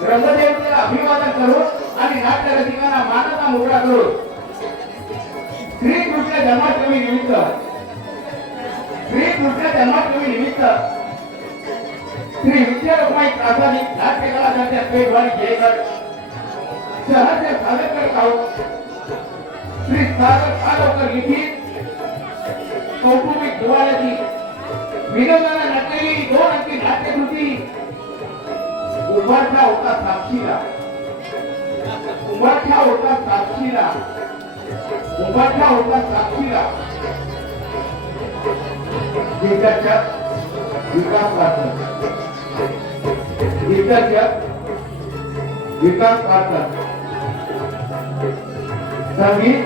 रंगदेवतेला अभिवादन करून आणि नाट्य रसिकांना मानाचा मुद्रा करून श्रीकृष्ण जन्माष्टमी निमित्त श्री विद्या रखमाई प्राथमिक नाट्य कला संस्था पेठवाडी जयगड शहर सादर करत आहोत श्री सागर खाडोकर लिखित कौटुंबिक दिवाळ्याची विनोदाला नटलेली 2 अंकी नाट्यकृती उभारता होता साक्षीला दिग्दर्शक विकास पारकर संगीत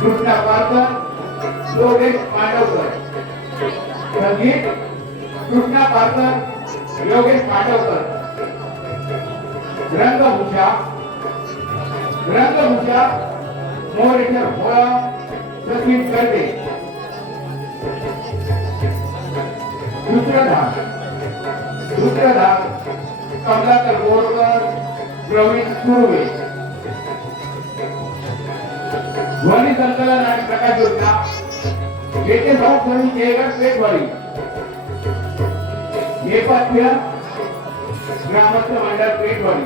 कृष्णा पारकर योगेश पांडवकर संगीत कृष्णा पारकर योगेश पांडवकर रंगभूषा मोरेश्वर भोळा सचिन कर्वे सूत्रधार कमलाकर बोरकर प्रवीण सुर्वे ध्वनी संकलन आणि प्रकाश योजना येथे जाऊन जयगड पेठवाडी नेपथ्य ग्रामस्थ मंडळ पेठवाडी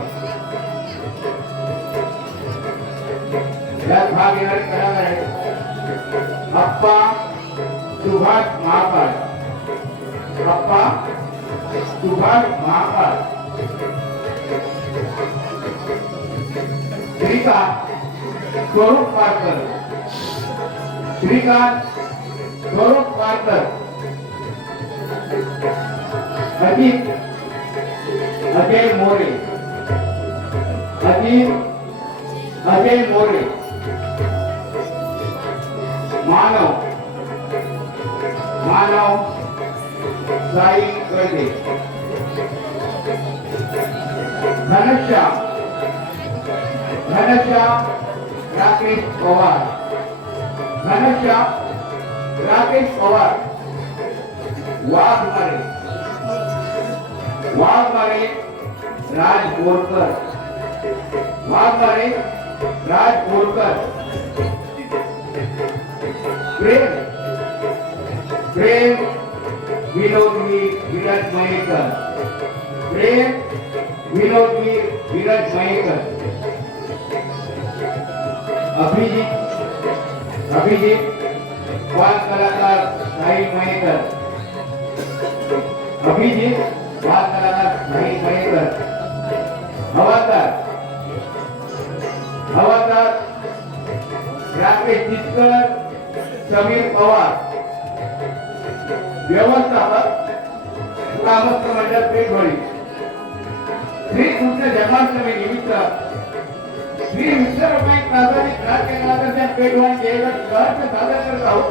यात भाग घेणारे कलाकार आहेत अप्पा सुभाष महाकाळ श्रीकांत स्वरूप पारकर, श्रीकांत स्वरूप पारकर, अजित अजय मोरे, अजित अजय मोरे, मानव मानव साई गर्दे, घनश्याम घनश्याम राकेश पवार, घनश्याम राकेश पवार, वाघमारे वाघमारे राज बोरकर, वाघमारे राज बोरकर, प्रेम प्रेम विनोदवी विराज मयेकर, प्रेम विनोदवी विराज मयेकर, अभिजीत अभिजीत बाल कलाकार साहिल मयेकर, अभिजीत बाल कलाकार साहिल मयेकर, हवालदार हवालदार राकेश चितकर, समीर पवार, व्यवस्थापक ग्रामस्थ मंडळ पेठवडी, श्री कृष्ण जन्माष्टमी निमित्त श्री विश्वरूपाई प्राथमिक नाट्य कलाकारांच्या पेठवडी जयगड शहरात सादर करत आहोत.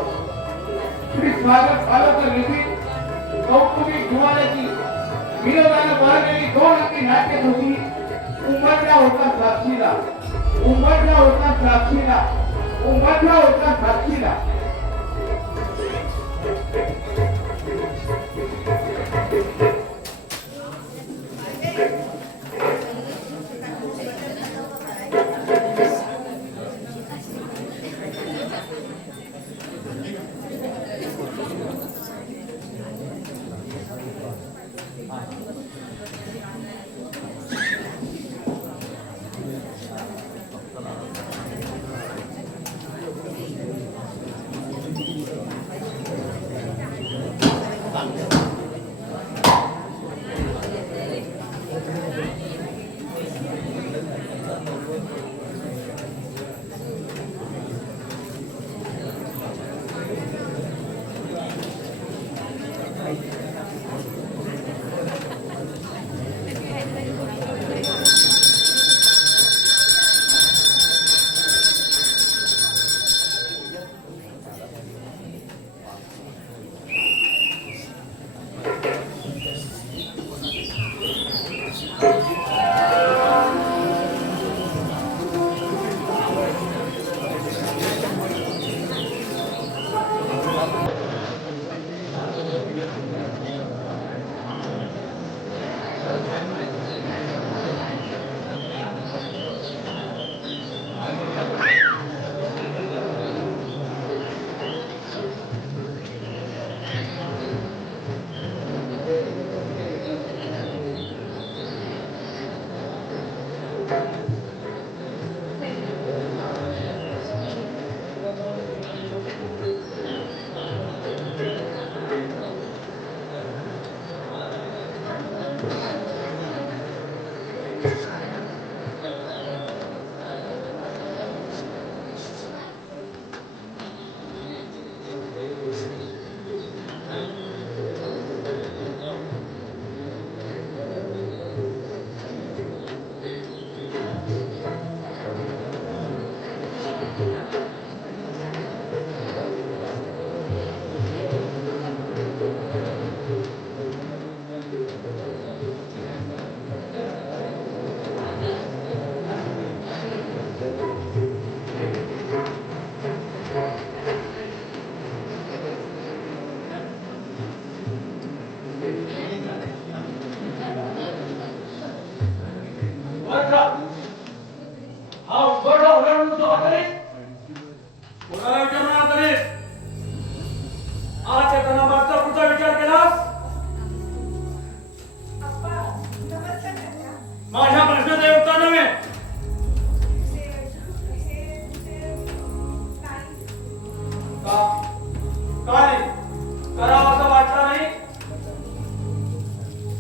श्री स्वागत पालकर लिखित कौटुंबिक धुमाळ्याची विनोदानं बहरलेली 2 अंकी नाट्यकृती उमटला होता साक्षीला, उमटला होता साक्षीला, उमटला होता साक्षीला.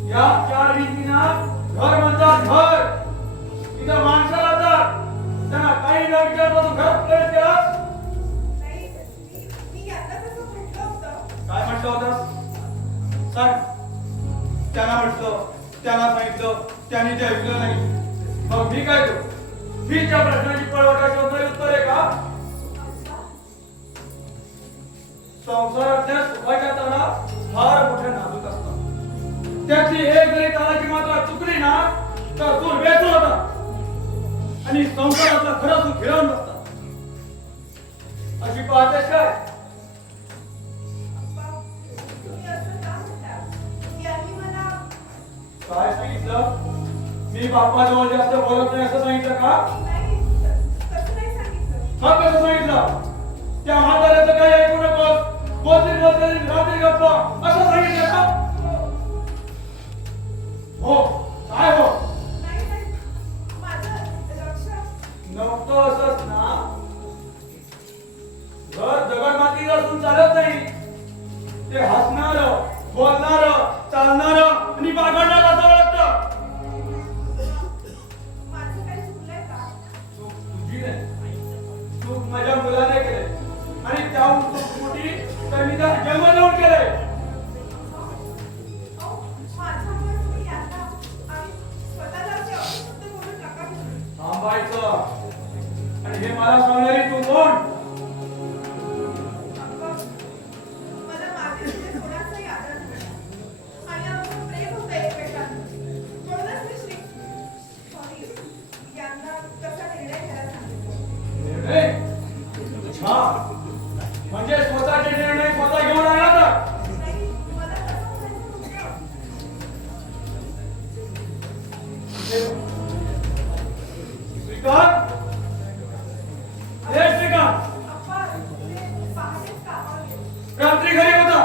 या चार भिंतींना घर म्हणतात घर. तिथं माणसं राहतात, काही न विचारता तू घरात प्रवेश केलास? नाही, मी यांना तसं म्हटलं होतं. काय म्हटलं होतंस? सांग. त्यांना म्हटलं, त्यांना सांगितलं, त्यांनी ते ऐकलं नाही. मग मी काय करू? मी त्या प्रश्नाची पळवाटा शोधणारे उत्तर आहे का? संसारातल्या सुखाच्या तारा फार मोठ्या नाजूक असतात. त्याची एक जरी ताराची मात्रा चुकली ना तर सूर बेसूर होता आणि संसारातला खरं सुख हिरावून बसतात. अशी पाहतेस काय? अप्पा, तुम्ही असं का म्हणता? यांनी मला काय सांगितलं? मी बाप्पाजवळ जास्त बोलत नाही असं सांगितलं का? नाही, तसं नाही सांगितलं. मग कसं सांगितलं? त्या म्हाताऱ्याचं काही ऐकू नकोस. बोलतील बोलतील रात्री गप्पा असं सांगितलं का? हो. काय हो? नाही, नाही, माझं लक्ष नव्हतं असंच ना. घर दगडमाती असून चालत नाही. ते हसणार, बोलणार, चालणार आणि बागडणार असं वाटतं. माझं काही चुकलंय का? चूक तुझी नाही. चूक माझ्या मुलाने केले आणि त्याहून चूक मोठी तर मी त्या जन्म देऊन केलंय. अहो, माझ्यामुळे तुम्ही यांना आणि स्वतःला असे अपशब्द बोलू नका तुम्ही. थांबायचं. आणि हे मला सांगणारी तू कोण? अप्पा, मला मागे पुढे कोणाचाही आदर नाही. आणि आमचं प्रेम होतं एकमेकांवर. म्हणूनच मी सॉरी, यांना तसा निर्णय घ्यायला सांगितलं. छान. म्हणजे स्वतःचे निर्णय स्वतः घेऊन आला तर नाही, मला तसं म्हणायचं नव्हतं. श्रीकांत, हे श्रीकांत, अप्पा, ते पहाटेच कामावर गेले. रात्री घरी होता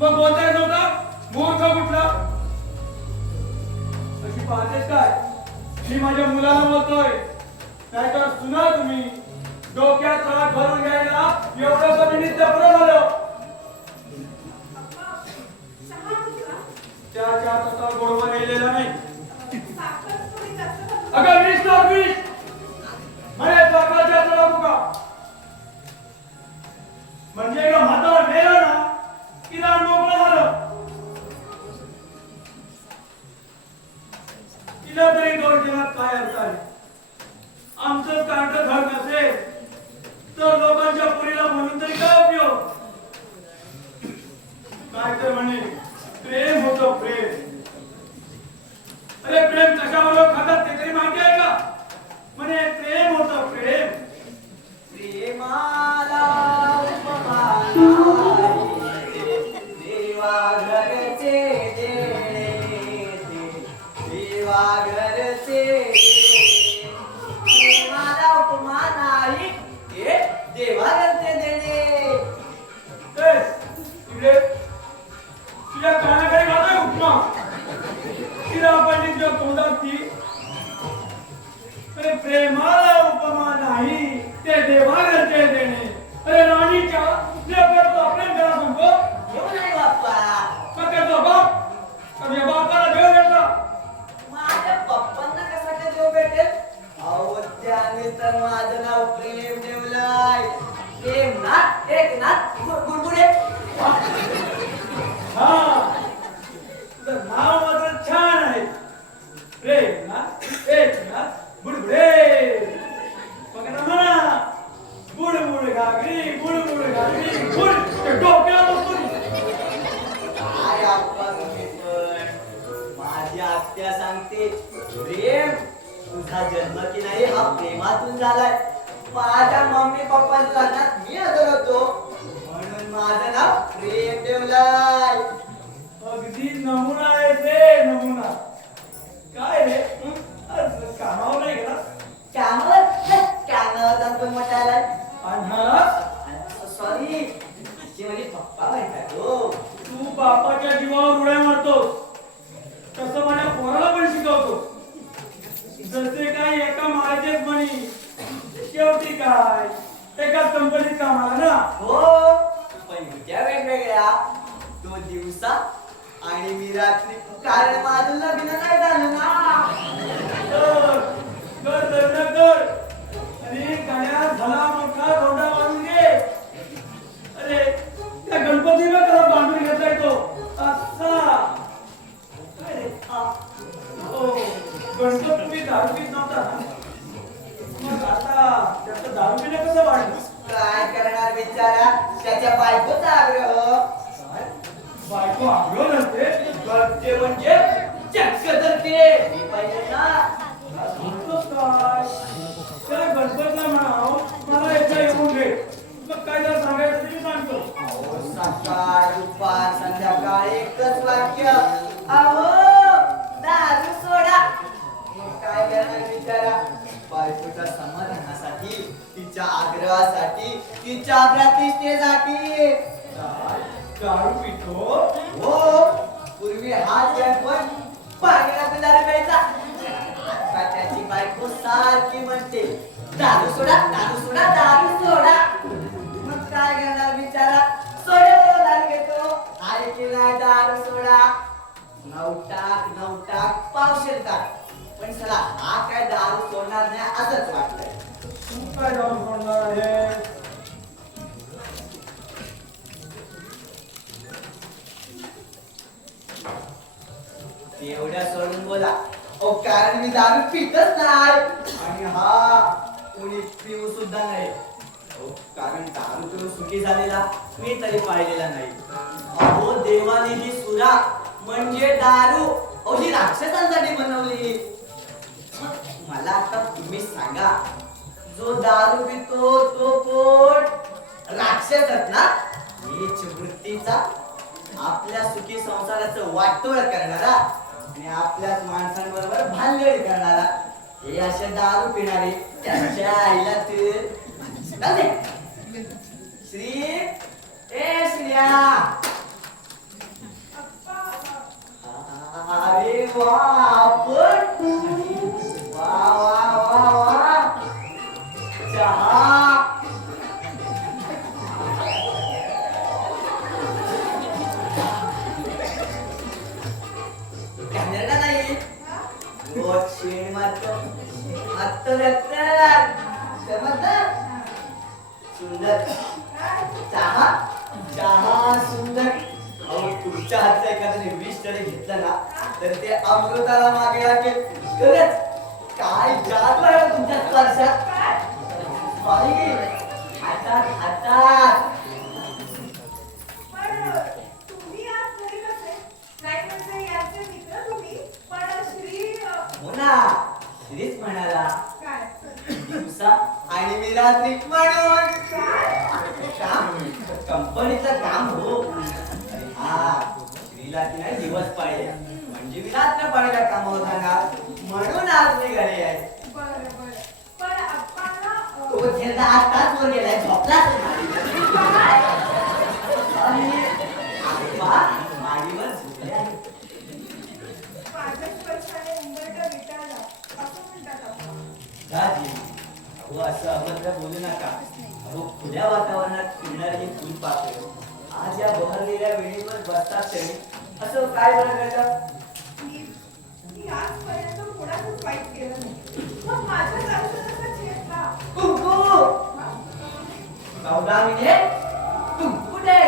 मग बोलता येत नव्हता. मूर्ख कुठला? अशी पाहतेस काय? मी माझ्या मुलाला बोलतोय. नाहीतर सुना तुम्ही डोक्यात राग भरून घ्यायला एवढंसं निमित्त पुरं झालं. अप्पा, चहा आणू त्याच्या तसा गोडवा गेलेला नाही. का? साखर थोडी जास्त घालू. अगं 20 लाख 20 म्हणे साखर जास्त लागू का? म्हणजे का म्हातारा मेला ना तिला मोकळं झालं. तिला तरी दोष देण्यात काय अर्थ आहे? आमचं कार्ट घर नसेल तर लोकांच्या पुरीला म्हणून तरी काय उपयोग? काय तर म्हणे प्रेम होतं प्रेम. अरे प्रेम कशाबरोबर खातात ते तरी माहिती आहे का? म्हणे प्रेम होतं प्रेम. प्रेमाला उपमा नाही, देवा घरचे देणे, देवा घरचे देणे. प्रेमाला उपमा नाही, हे देवा घरचे देणे. ए, इकडे तुझ्या कानाकडे घालाय उपमा. तिला आपण तिच्या तोंडात ती. अरे प्रेमाला उपमा नाही ते देवाघरचे देणे. अरे राणीच्या लेकराचा प्रेम करा सांगतो. येऊ नाही बाप्पा. का त्याचा बाप आणि बापाला देव भेटला. माझ्या पप्पांना कसा काय देव भेटेल? अहो त्याने तर माझं नाव प्रेम ठेवलंय. प्रेमनाथ एकनाथ गुडगुडे. हा, तुझं नाव मात्र छान आहे. प्रेमनाथ एकनाथ बुडबुडे. मग आता म्हणा बुडबुड घागरी बुडबुड घागरी बुड ते डोक्याला बसतो. काय आप्पा तुम्ही पण? माझी आत्या सांगते प्रेम तुझा जन्म की नाही हा प्रेमातून झालाय. माझ्या मम्मी पप्पांच्या लग्नात मी हजर होतो म्हणून माझं नाव प्रेम ठेवलंय. अगदी नमुना आहे ते नमुना. काय रे आज कामावर नाही गेला? कामावर कानावर जातो मोठ्याला. अंधारात सॉरी अशी माझी पप्पा माहिती हो. तू बापाच्या जीवावर उड्या मारतोस तसं माझ्या पोराला पण शिकवतो. जसे काही एका माळेचेच म्हणी शेवटी काय एकाच कंपनीत कामाला ना. हो पण त्या वेगवेगळ्या. तो दिवसा आणि मी रात्री, कारण माझं लग्न नाही झालं ना. कर लग्न कर. अरे गाड्या झाला मोठा रोडा बांधून घे. अरे त्या गणपतीला कसा बांधून घेतलाय तो असा. अरे हो गणपती दारू पीत नव्हता ना. मग आता त्याचं दारू पिणं कसं वाढलं? काय करणार बिचारा, त्याच्या बायकोचा आग्रह. बायको आग्रह नसते घरचे म्हणजे चक्क धरते. मी पाहिजे ना. सांगतोस काय? त्या गणपतीला म्हणाव मला एकदा येऊन घे. मग काय जर सांगायचं ते मी सांगतो. अहो, सकाळ दुपार संध्याकाळ एकच वाक्य. अहो दारू सोडा. मग काय करणार बिचारा, बायकोच्या समाधानासाठी, तिच्या आग्रहासाठी, तिच्या प्रतिष्ठेसाठी. दारू पितो. हो, पूर्वी हा गणपत पाण्यात दारू प्यायचा. आता त्याची बायको सारखी म्हणते दारू सोडा, दारू सोडा, दारू सोडा. मग काय करणार बिचारा, सोडा दारू घेतो. आहे की नाही दारू सोडा. नवटाक पावशेर टाक. पण चला हा काय दारू सोडणार नाही असंच वाटतंय. तू काय दारू सोडणार आहे? एवढ्या सोडून बोला. ओ कारण मी दारू पितच नाही आणि हा कोणी पिऊ सुद्धा नाही. कारण दारू पिऊन सुखी झालेला मी तरी पाहिलेला नाही. अहो देवाने ही सुरा म्हणजे दारू ही राक्षसांसाठी बनवली. मला आता तुम्ही सांगा, जो दारू पितो तो कोण? राक्षसच ना. नीच वृत्तीचा, आपल्या सुखी संसाराचं वाटोळ करणारा आणि आपल्याच माणसांबरोबर भानगडी करणारा. हे असे दारू पिणारे त्यांच्या आईला ते श्री ए श्रिया. अरे वा आपण वा वा वा वा. चहा कॅमेरा नाही. रोज शेण मारतो सुंदर चहा. चहा सुंदर. अहो तुमच्या हातचा एखाद्याने 20 जरी घेतलं ना तर ते अमृताला मागे लागेल. खरंच काय जादू आहे तुमच्या स्पर्शात. बाई हातात हातात. पण तुम्ही आज घरी कसे? नाही म्हणजे यांचे मित्र तुम्ही, पण श्री हो ना, श्रीच म्हणाला काय? दिवसा आणि मी रात्री म्हणून. काम कंपनीचं काम हो. हा श्रीला की नाही दिवस पाळले म्हणजे मी रात्र पाळीला कामावर जाणार म्हणून आज मी घरी आहे. बरं बरं. पण आप्पांना तो झेंडा आताच वर गेलाय झोपलाच काय? आणि आप्पा माडीवर झोपले आहे. माझ्या स्पर्शाने उंबरठा विटाळला असं म्हणतात आप्पा. दादी, अहो असं अभद्र बोलू नका. अहो खुल्या वातावरणात फिरणारे हे फुलपाखरे आज या बहरलेल्या वेळीवर बसतात तरी असं काय बरं घडलं? मी आजपर्यंत कोणाचंच वाईट केलं नाही. मग माझ्याच आयुष्यात असा चेहरा. कुंकू 14 मिनिट कुंकू दे.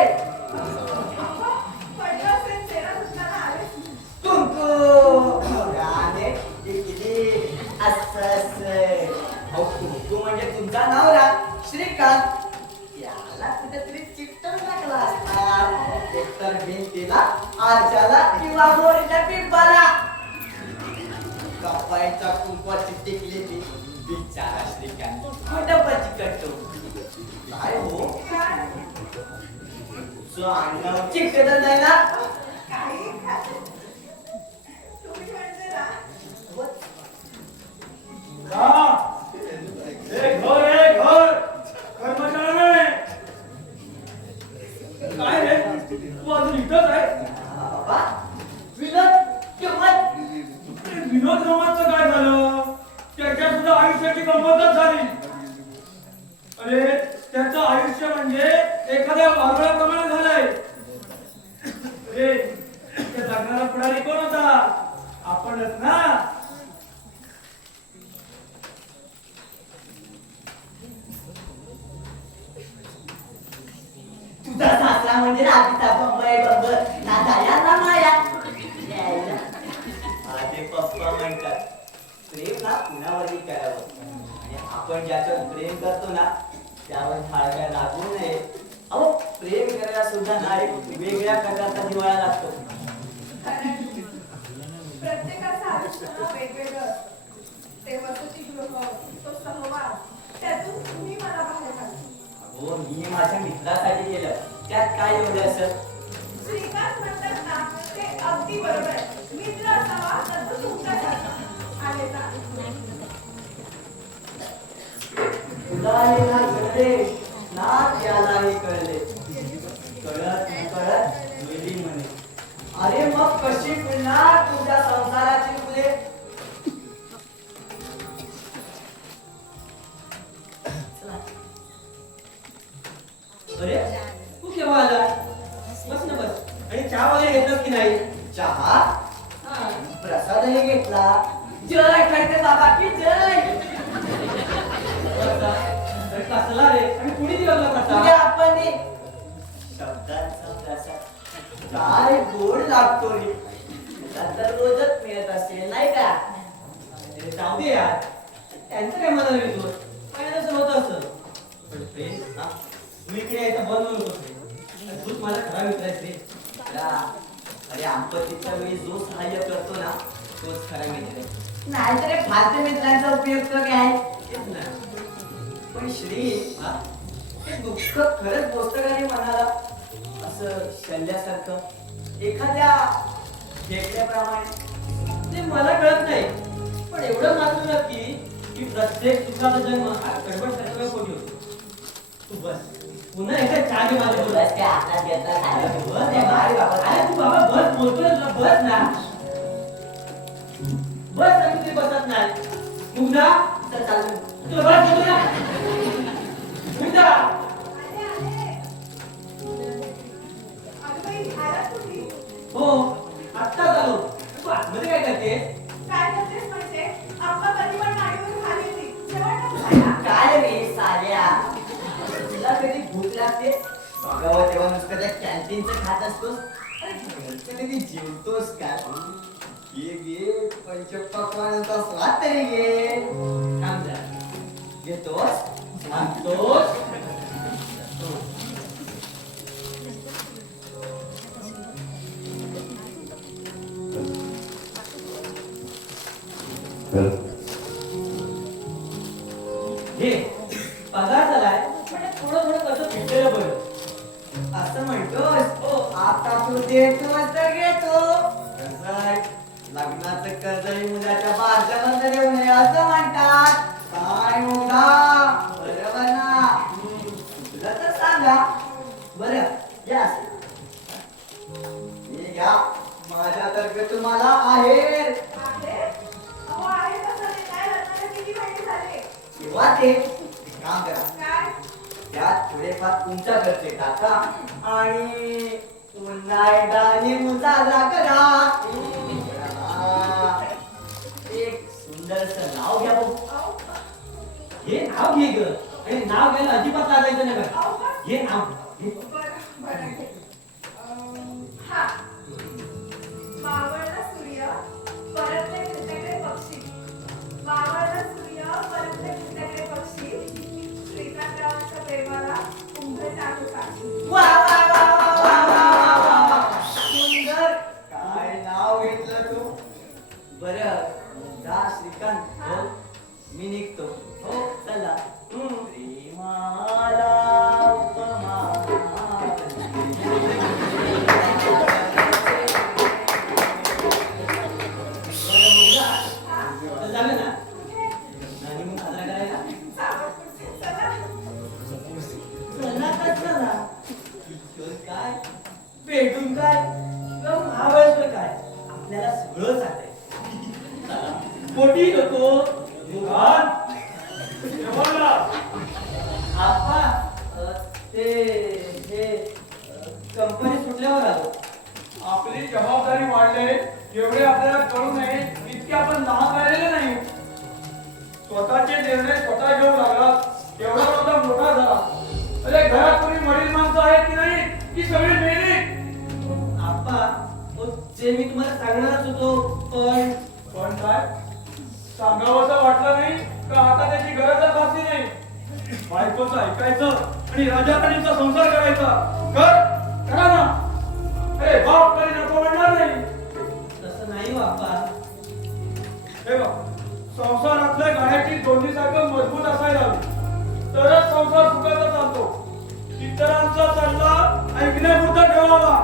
आप्पा, पडलं असेल चेहरा धुताना आलेच नाही. कुंकू गाणे इकडे असं. अहो कुंकू म्हणजे तुमचा नवरा श्रीकांत. याला कुठेतरी चिकटून टाकला असणार. एकतर भिंतीला, आरशाला किंवा मोरीच्या पिंपाला. कपाईच्या कुंकवाची टिकली ती बिचारा श्रीकांत कुठं चिकटतो. काय हो काय? अन्न चिकटत नाही ना. काही खाते. तुम्ही म्हणजे ना घर कर्मचारी काय रे तू अजून इथंच आहे? बाबा विनोद किंमत. विनोद गमतचं काय झालं? त्याच्या सुद्धा आयुष्याची गंमतच झाली. अरे त्याचं आयुष्य म्हणजे एखाद्या वाघळाप्रमाणे झालंय. अरे त्या जगणारा पुढारी कोण होता? आपणच ना. म्हणजे रात्रीचा बंबई बंबर ना दया ना माया. यायला. माझे पप्पा म्हणतात प्रेम ना कुणावरही करावं आणि आपण ज्याच्यावर प्रेम करतो ना त्यावर फाळक्या लागू नये. अहो प्रेम करायला सुद्धा ना एक वेगळ्या प्रकारचा जिव्हाळा लागतो. प्रत्येकाचं आयुष्य वेगवेगळं असतं. ते वसतिगृह, तो सहवास, त्यातून तुम्ही मला बाहेर काढला. हो मी माझ्या मित्रासाठी केलं त्यात काय एवढं असं. श्रीकांत म्हणतात ना ते अगदी बरोबर आहे. मित्र असावा तर तो तुमच्यासारखा. आले का? तुला हे ना कळले ना त्यालाही कळले. कळत कळत गेली म्हणे. अरे मग कशी पुन्हा तुझ्या संसाराची फुले. अरे तू केव्हा आला? बस ना बस. आणि चहा वगैरे घेतलास की नाही? चहा हा. प्रसादही घेतला. जय करते बाबा की जय. बसा. अरे कसला रे? आणि कुणी दिला तुला तुझ्या प्रसाद? आपण शब्दांचा प्रसाद काय गोड लागतो रे. तुला तर रोजच मिळत असेल नाही का. अरे जाऊ दे यार. त्यांचं काय मनाला येतो? पहिल्याचं होत असं. पण प्रेम हा तू इकडे यायचं बंद होत होते. तूच माझा खरा मित्र आहेस रे. या, अरे आपत्तीच्या वेळी जो सहाय्य करतो ना तोच खरा मित्र आहे. नाहीतर फालतू मित्रांचा उपयोग तो काय. तेच ना. पण श्री हा? हे दुःख खरंच गोष्ट का नाही मनाला असं शल्ल्यासारखं एखाद्या घेतल्याप्रमाणे. ते मला कळत नाही. पण एवढं मात्र नक्की की प्रत्येक सुखाचा जन्म हा कडवट सत्यावर पोटी होतो. तू बस. पुन्हा एकदा चहा घे माझ्या बस काय हातात घेतला खायला तू. बस ते मारी बाबा. अरे तू बाबा बस बोलतोय तुला बस ना. बस आणि तू बसत नाही. मुग्धा चल चालू. तुला बस बोलतो ना. मुग्धा आले आले. अगं बाई, आलात तुम्ही? हो आत्ताच आलो. तू आतमध्ये काय करते? काय करतेस म्हणजे? आप्पा कधी पण गाडीवरून खाली होती. जेवण नको खायला? काय रे साल्या तुला कधी भूक लागते बघावं तेव्हा नुसतं त्या कॅन्टीनचं खात असतोस. अरे कधी जेवतोस का घे घे पंचपक्वानाचा स्वाद तरी घे. थांब जरा. घेतोस सांगतोस. घे. पगार झालाय पण थोडं थोडं कसं फिटलेलं बरं. असं म्हणतोस. हो आता तू देतोस तर घेतो. कसं आहे, लग्नाचं कर्जही मुलाच्या बारशावर देऊ नये असं म्हणतात. काय मुलगा बरोबर ना. तुला तर सांगा बरं या हे घ्या माझ्यातर्फे तुम्हाला आहे. आहे? अहो, आहे कसं ते? काय लग्नाला किती महिने झाले? किंवा ते काम करा काय? त्यात थोडेफार तुमच्या घरचे टाका आणि पुन्हा एकदा नेमून साजरा करा. एक सुंदरसं नाव घ्या भाऊ. अहो, हे नाव घे ग. आणि नाव घ्यायला अजिबात लागायचं नाही बरं. अहो, हे नाव घे. बरं, बरं घे. हा. मावळला सूर्य, परतले फिरत्याकडे पक्षी. मावळला सूर्य, परतले फिरत्याकडे पक्षी. श्रीकांतरावांच्या प्रेमाला कुंभे टाकू काठी. वा वा वा वा वा वा वा वा. सुंदर काय नाव घेतलं तू. बरं जा श्रीकांत. हो मी निघतो. हो चला. प्रेमाला उपमा तर झालं ना. आणि मग साजरा करायला चला तर चला. इथून काय भेटून काय किंवा महाबळेश्वर काय आपल्याला सगळं चालतंय. पोटी नको. जेवणला. आपा ते हे कंपनी सुटल्यावर आलो. आपली जबाबदारी वाढले एवढे आपल्याला कळू नये इतके आपण लहान झालेले नाही. स्वतःचे निर्णय स्वतः घेऊ लागला एवढा मोठा झाला. अरे घरात कोणी वडील माणसं आहेत की नाही? की सगळी मेली. आप्पा ते मी तुम्हाला सांगणारच होतो पण पण काय सांगावंसं वाटलं नाही का आता त्याची गरजच भासली नाही. बायकोचं ऐकायचं आणि राजा राणीचा संसार करायचा. करा ना. अरे बाप कधी नको म्हणणार नाही. तसं नाही हो आप्पा. हे बघ, संसारातल्या गाण्याची दोन्हीसारखं मजबूत असायला हवी तरच संसार सुखाचा चालतो. इतरांचा सल्ला ऐकण्यापुरता ठेवावा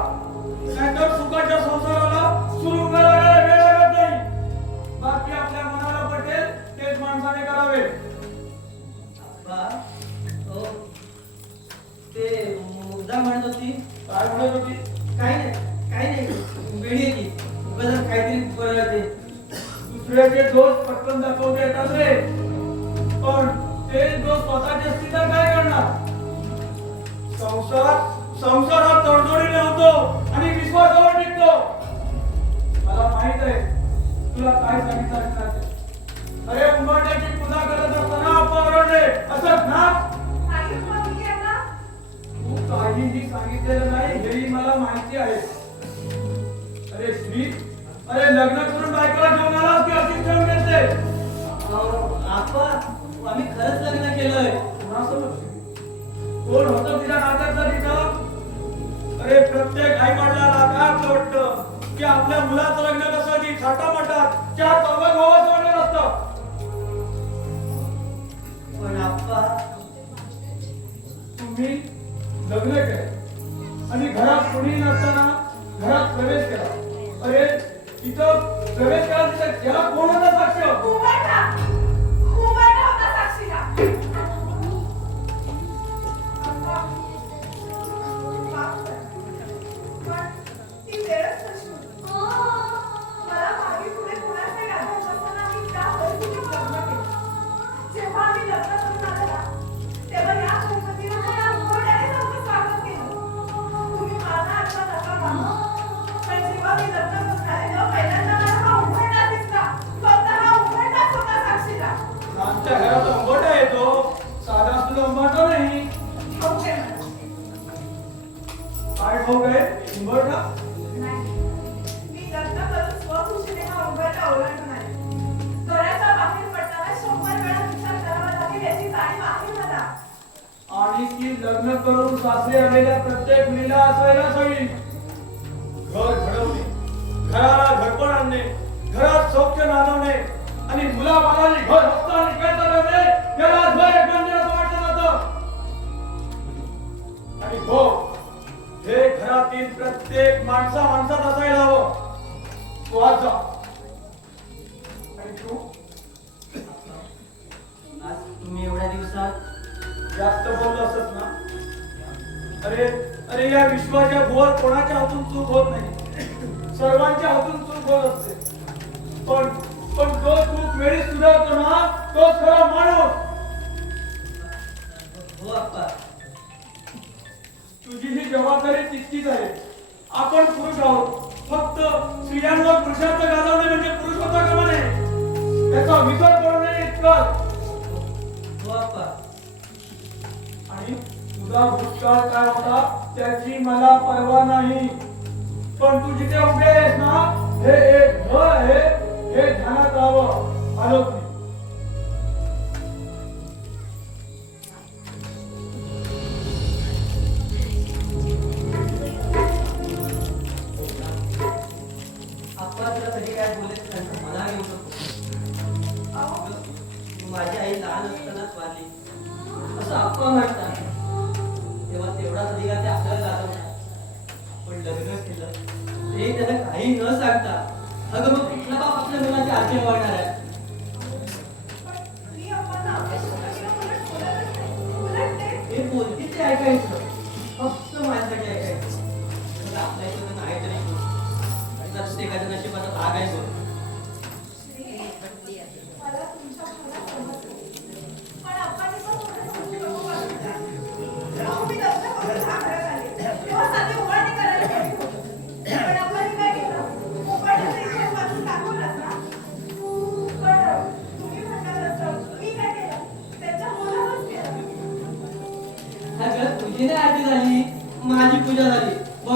नाहीतर सुखाच्या संसाराला सुरू करायला वेळ लागत नाही. बाकी आपल्या मनाला पटेल तेच माणसाने करावे. आप्पा ते मुद्दा म्हणत होती. काय म्हणत होती? काही नाही वेळी आहे की उगाच काहीतरी बरं ते दुसऱ्याचे दोष पटकन दाखवता येतात रे, पण ते दोष स्वतःचे असतील तर काय करणार? संसार हा तडजोडीने होतो आणि विश्वासावर टिकतो. मला माहित आहे तुला काय सांगितलं असणार ते. अरे उंबरठ्याची पूजा करत असताना आपण ओरडले असंच ना? नाही मग मी यांना तू काहीही सांगितलेलं नाही हेही मला माहिती आहे. अरे श्री, अरे लग्न करून बायकोला घेऊन आलास की अशीच ठेवून घेतले? आप्पा आम्ही खरंच लग्न केलंय. कोणासोबत? कोण होतं तिच्या नात्यातलं तिथं? अरे प्रत्येक आई वडिलाला काय आपलं वाटतं की आपल्या मुलाचं लग्न कसं ती थाटामाटात चार चौघात व्हावंच वाटत असतं. पण आप्पा तुम्ही लग्न केलं आणि घरात कोणी नसताना घरात प्रवेश केला. अरे तिथं प्रवेश केला तिथं त्याला कोण होता साक्ष? उंबरठा होता साक्षीला. माफ कर. पण ती वेळच तशी होती. मला मागे पुढे कोणाचाही आधार नसताना मी त्या परिस्थितीत लग्न केलं. जेव्हा आम्ही लग्न करून आलो ना, तेव्हा या गणपतीला मला उंबरठ्याने नव्हतं स्वागत केलं. तुम्ही मला आता नका मानू. पण जेव्हा मी लग्न करून आले तेव्हा पहिल्यांदा मला हा उंबरठा दिसला. फक्त हा उंबरठाच होता साक्षीला. आमच्या घरात अंबरटा येतो, साधा सुद्धा अंबरटा नाही. ओके मला. काय ठाऊक आहे अंबरटा? नाही. मी लग्न करून स्वखुशीने हा उंबरठा ओलांडून आले. घराच्या बाहेर पडताना 100 वेळा विचार करावा लागेल याची जाणीव आहे मला. आणि ती लग्न करून सासरी आलेल्या प्रत्येक मुलीला असायलाच हवी. घर घडवणे, घराला घरपण आणणे, घरात सौख्य नांदवणे आणि मुलाबाळांनी घर हप्ता आणि कैद ठेवणे याला घर एक म्हणजे असं वाटलं जातं. आणि हो, हे घरातील प्रत्येक माणसात असायला हवं. तू आज जा. आणि तू आज तुम्ही एवढ्या दिवसात जास्त बोललो असत ना? अरे या विश्वाच्या भोवर कोणाच्या हातून चूक होत नाही, सर्वांच्या हातून चूक होत असते. पण जो चूक वेळी सुधारतो ना तो खरा माणूस. हो आप्पा. तुझी ही जबाबदारी तितकीच आहे. आपण पुरुष आहोत, फक्त स्त्रियांवर पुरुषार्थ गाजवणे म्हणजे पुरुष होता कामा नये. त्याचा विसर करू नये इतकं. हो आप्पा. आणि तुझा भूतकाळ काय होता त्याची मला पर्वा नाही. पण तू जिथे उभे आहेस ना हे एक घर आहे हे ध्यानात राहावं. आलो तुम्ही. आप्पा तुला कधी काय बोलले त्यांचं मला घेऊ शकतो. अहो, माझी आई लहान असतानाच वारली असं आप्पा म्हणतात. तेव्हा तेवढाच अधिकार ते आपल्याला दाखवतात. पण लग्न केलं ते त्याला काही न सांगता अगं मग कुठला बाप आपल्या मुलाच्या आज्ञा वाढणार आहे? पण मी अप्पांना आपल्या शब्दाला उलट बोलतच नाही. उलट ते हे बोलते ते ऐकायचं, फक्त माझ्यासाठी ऐकायचं. मग आपल्या इथं नाही तरी प्रत्येकाच्या नशिबाचा भाग आहे बोल. मला तुमच्या भावना समजतात. पण अप्पांनी पण थोडं समजून नको वाटत का? जेव्हा मी लग्न करून हा घरात आले, तेव्हा साधी उभारणी करायला पाहिजे होतं. पण अप्पांनी काय केलं? उभारण्याचा इतिहास वाचून दाखवलाच ना.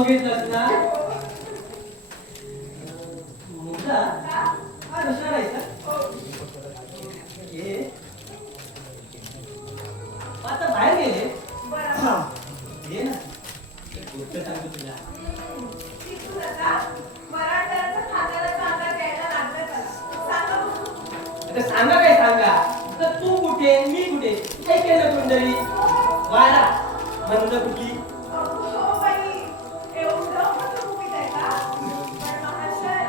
बघितलंस ना मुद्दा का? हा कशा राहायचा हो. ये आता बाहेर गेले बरं. ये ना गोष्ट सांगतो तुला तिथून आता मराठ्यांचा खात्याला चांगला द्यायला लागलं त्याला. सांगा बघू. आता सांगा काय सांगा तर तू कुठे मी कुठे काय केलं कुंडली वारा मंद कुठली हो बाई, एवढं मोठं भूमीत आहे का? पण महाशय,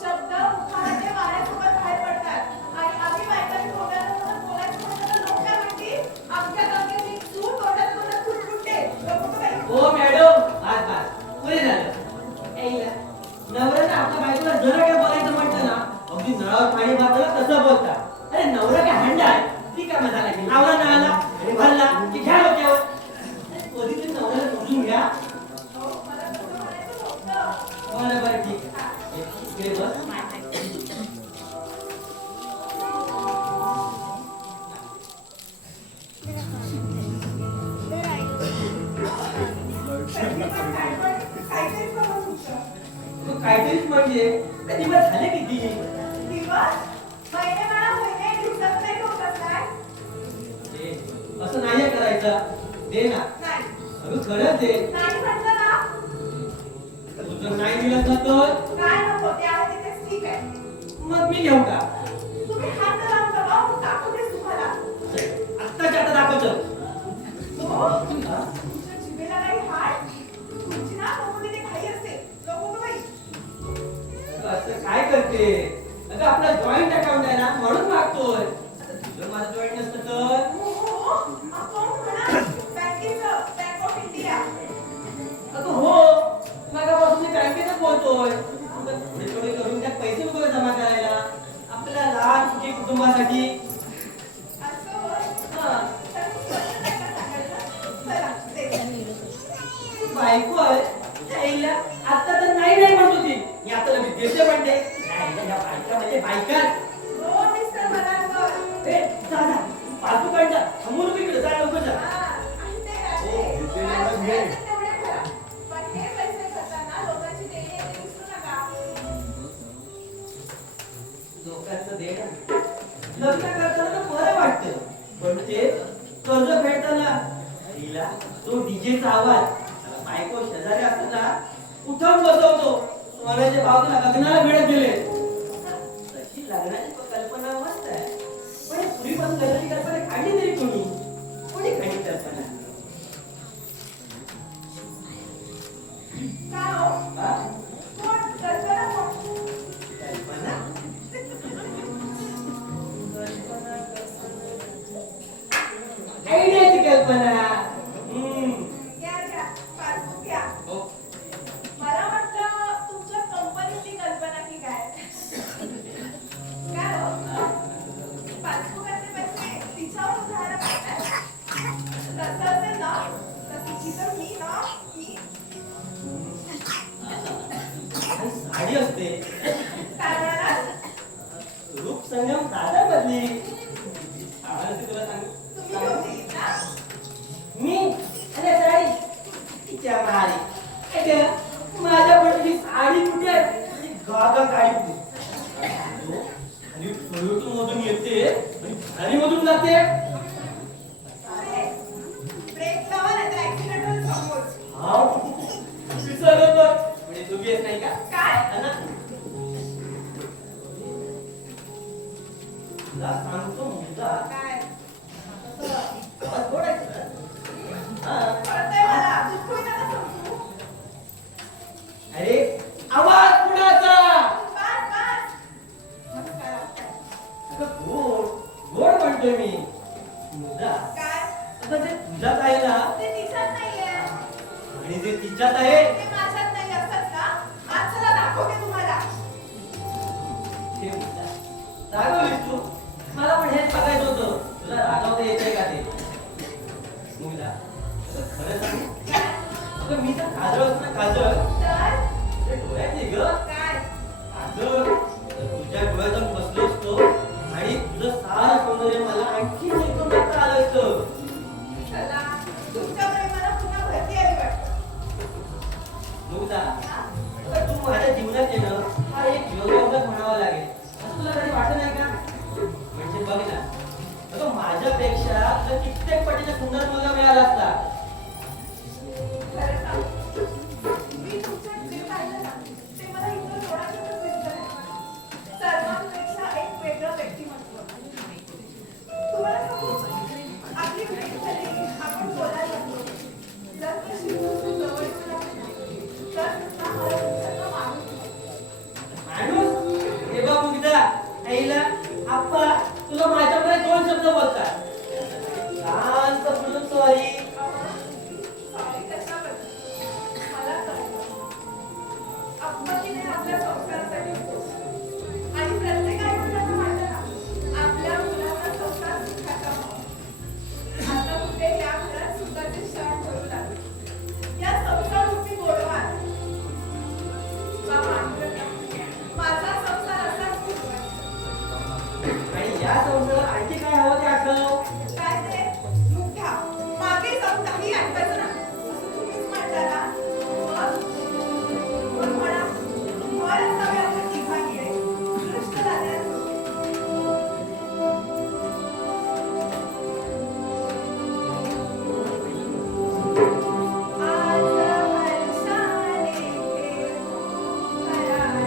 शब्द मुखाचे वाऱ्यासोबत बाहेर पडतात आणि आम्ही बायकांनी तोंडासोबत बोलायचं म्हटलं तर लोक काय म्हणतील? आमच्या गावची तू तोंडासोबत खुटखुटते. नको बाई. ओ मॅडम आज पुरे झालं यायला नवऱ्यानं आपल्या बायकोला जरा काय बोलायचं म्हटलं ना अगदी नळावर पाणी मारताना तसं बोलतात अरे नवरा काय हंडा आहे ठीक आहे मजा लागेल लावला ना आला आणि भरला की घ्या डोक्यावर कधी ते नवऱ्याला समजून घ्या हो, मला तसं म्हणायचं नव्हतं. बरं ठीक आहे इकडे बस काहीतरी करू तुमचं. मग काहीतरीच म्हणजे कधी दिवस झाले किती दिवस? महिने म्हणा महिने, दिवसात नाही होतच काय? ए, असं नाही करायचं दे ना नाही. अगं खरंच दे नाही म्हटलं ना? तू जर नाही दिलं तर काय नको, ते आहे तिथेच ठीक आहे. मग मी घेऊ का तुम्ही हात लावून बघा, मग दाखवू देस तुम्हाला. आत्ताच्या आता दाखवतो हो? तुमच्या जिभेला काही हाड? तुमची ना नको तिथे घाई असते. नको गं बाई. असं काय करते अगं आपला जॉईंट अकाउंट आहे ना म्हणून मागतोय आता तुझं माझं जॉईंट नसतं तर हो, हो. अकाउंट म्हणा. बँकेचं, बँक ऑफ इंडिया. अगं हो मागापासून मी बँकेतच बोलतोय आता थोडे थोडे करून त्यात पैसे वगैरे जमा करायला आपल्या लहान सुखी कुटुंबासाठी असं होय? हा तर मी स्वतः नाही का सांगायचं? चला, दे. तू बायको आहे त्याला आता तर नाही नाही म्हणत होती मी आता मी देते म्हणते नाही, या बायका म्हणजे बायकाच हो, मिस्टर मलांकर. ए जा जा पासबुक काढजा समोर उभी इकडे जा लवकर जा हा, आणि ते राहते. हो, इथे काय येऊन घे. करायचं तेवढे करा. पण हे पैसे खर्चांना लोकांची देणी आहे ते विसरू नका. लोकांचं देणं लग्न करताना बरं वाटतं पण ते कर्ज फेडताना तिला तो डीजेचा आवाज बायको शेजारी असताना उठवून बसवतो सोन्याचे भाव तिला लग्नाला मिळत गेले तशी लग्नाची कल्पना मस्त आहे पण हे पूर्वीपासून लग्नाची कल्पना काढली तरी कोणी काढली कल्पना का हो? हा? कोण? कल्पना कोण? कल्पना आयडियाची कल्पना घ्या, घ्या. पासबुक घ्या. हो मला वाटलं तुमच्या कंपनीतली कल्पना की काय? काय हो? पासबुकाचे पैसे तिच्यावर उधार काढताय? तसं असेल ना, तर तिची तर मी ना, मी. आणि साडी असते काय म्हणालात? रूप संगम दादा बदली तुला सांगू तुम्ही होती ना? मी अरे साडी तिच्या मारी अगं माझ्या पडली साडी कुठे आणि गागा गाडी कुठे आणि टोयोटो मधून येते आणि भारी मधून जाते अरे, ब्रेक लावा नाहीतर ऍक्सिडेंट होईल समोर. हा विसरलो तर म्हणजे तुम्ही येत नाही का काय? अण्णा, तुला सांगतो मुद्दा काय? आवाज गोडायचा हा कळतंय मला. दुखतोय नका समजू. अरे आवाज कुणाचा बस, बस. नमस्कार, नमस्कार. अगं गोड गोड म्हणतोय मी मुद्दा काय? आता ते तुझ्यात आहे ना ते तिच्यात नाहीये. आणि जे तिच्यात आहे ते माझ्यात नाही असतात का? आज चला दाखवते तुम्हाला. ते मुद्दा रागवलीस तू मला पण हेच बघायचं होतं तुला रागवता येते का ते मुद्दा अगं खरं सांग अगं मी तर काजळ असतो ना काजळ तर तुझ्या डोळ्यात नाही ग काय? काजळ तुझ्या डोळ्यात जाऊन बसलो असतो आणि तुझं सारं सौंदर्य मला आणखी निघून बघता आलं असतं चला, तुमच्या प्रेमाला पुन्हा भरती आली वाटतं. सुंदर मुलगा मिळाला असता. खरं सांगू, मी तुमच्यात जे पाहिलं ना, ते मला इतकं डोळ्यासमोर दिसतंय. सर्वांपेक्षा एक वेगळं व्यक्तिमत्व. तुम्हाला सांगू, आपली भेट झाली, आपण बोलायला लागलो. जर कशी गोष्ट जवळ येऊ लागली, तर सुद्धा मला तुमच्यातला माणूस माणूस हे बघ मुग्धा, आईला आप्पा तुला माझ्याकडे 2 शब्द बोलतात. शांत बोलून सॉरी. सॉरी कशाबद्दल? मला कळलं. अपत्तीने आपल्या संस्कारासाठी होतो. आणि प्रत्येक आई-वडिलांना वाटतं ना, आपल्या मुलाचा संस्कार सुखाचा व्हावा. आता कुठे या घरात सुखाचे क्षण करू लागले. या संसाररूपी गोडवा आला. वा पांडुरंगा, माझा संसार असाच सुरू आहे. आणि या संसारात आणखी काय हवं ते आठव. काय ते? मुख्या. मागे जाऊन काही ऐकायचं नाही. असं तुम्हीच म्हणता ना? मग म्हणा. वर असावे आपल्या तिघांकडे. दृष्ट झाल्यास. आज वर्षाने हराळे.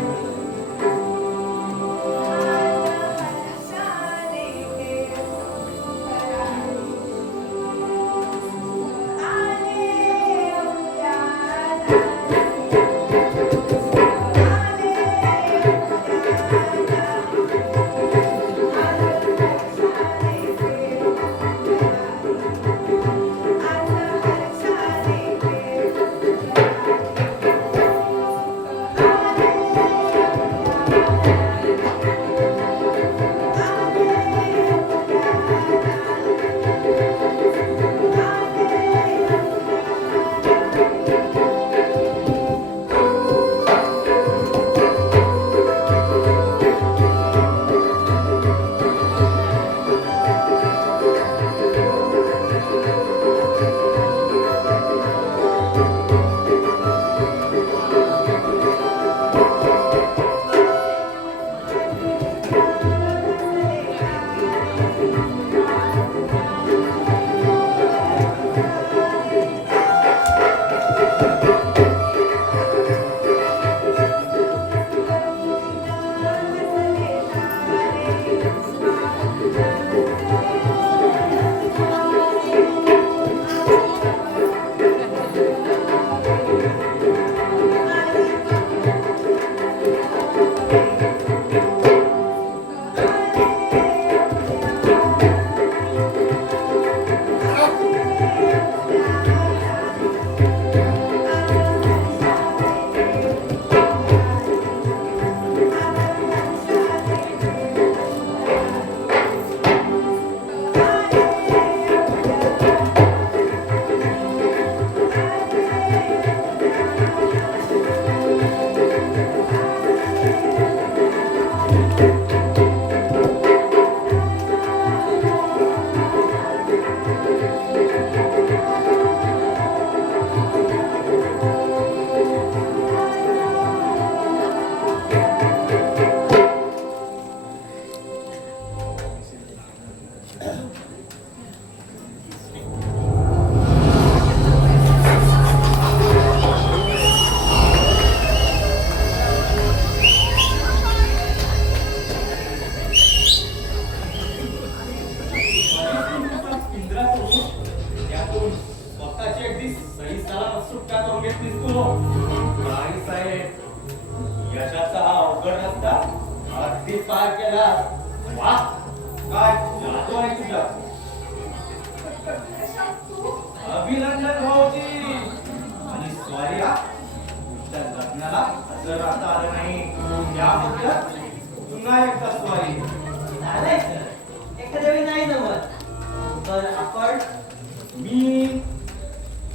यशाचा हा अवघड रस्ता अगदी पार केला. वा काय जातो आहे तुझा. अभिनंदन भाऊजी. आणि सॉरी हा, त्या लग्नाला हजर राहता आलं नाही याबद्दल पुन्हा एकदा सॉरी. झालंय सर, एखाद्या वेळी नाही जमत. तर आपण मी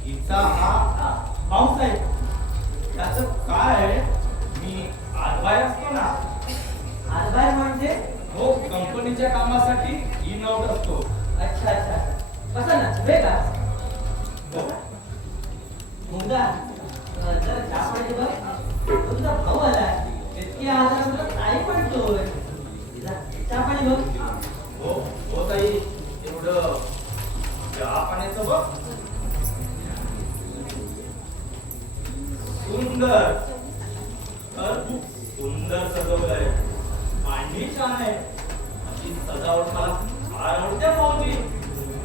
हिचा हा भाऊसाहेब. त्याचं काय आहे, मी आजबाहेर असतो ना. आजबाहेर म्हणजे? हो, कंपनीच्या कामासाठी इनआउट असतो. अच्छा अच्छा, बसा ना, वेळ का हो. मुलगा जर चहा पाहिजे बघ. तुमचा भाऊ आला इतकी आजार मला ताई पडतोय. चहा पाणी बघ. हो हो ताई, एवढं चहा पाण्याचं नाही अशी सजावट मला फार आवडते भाऊजी.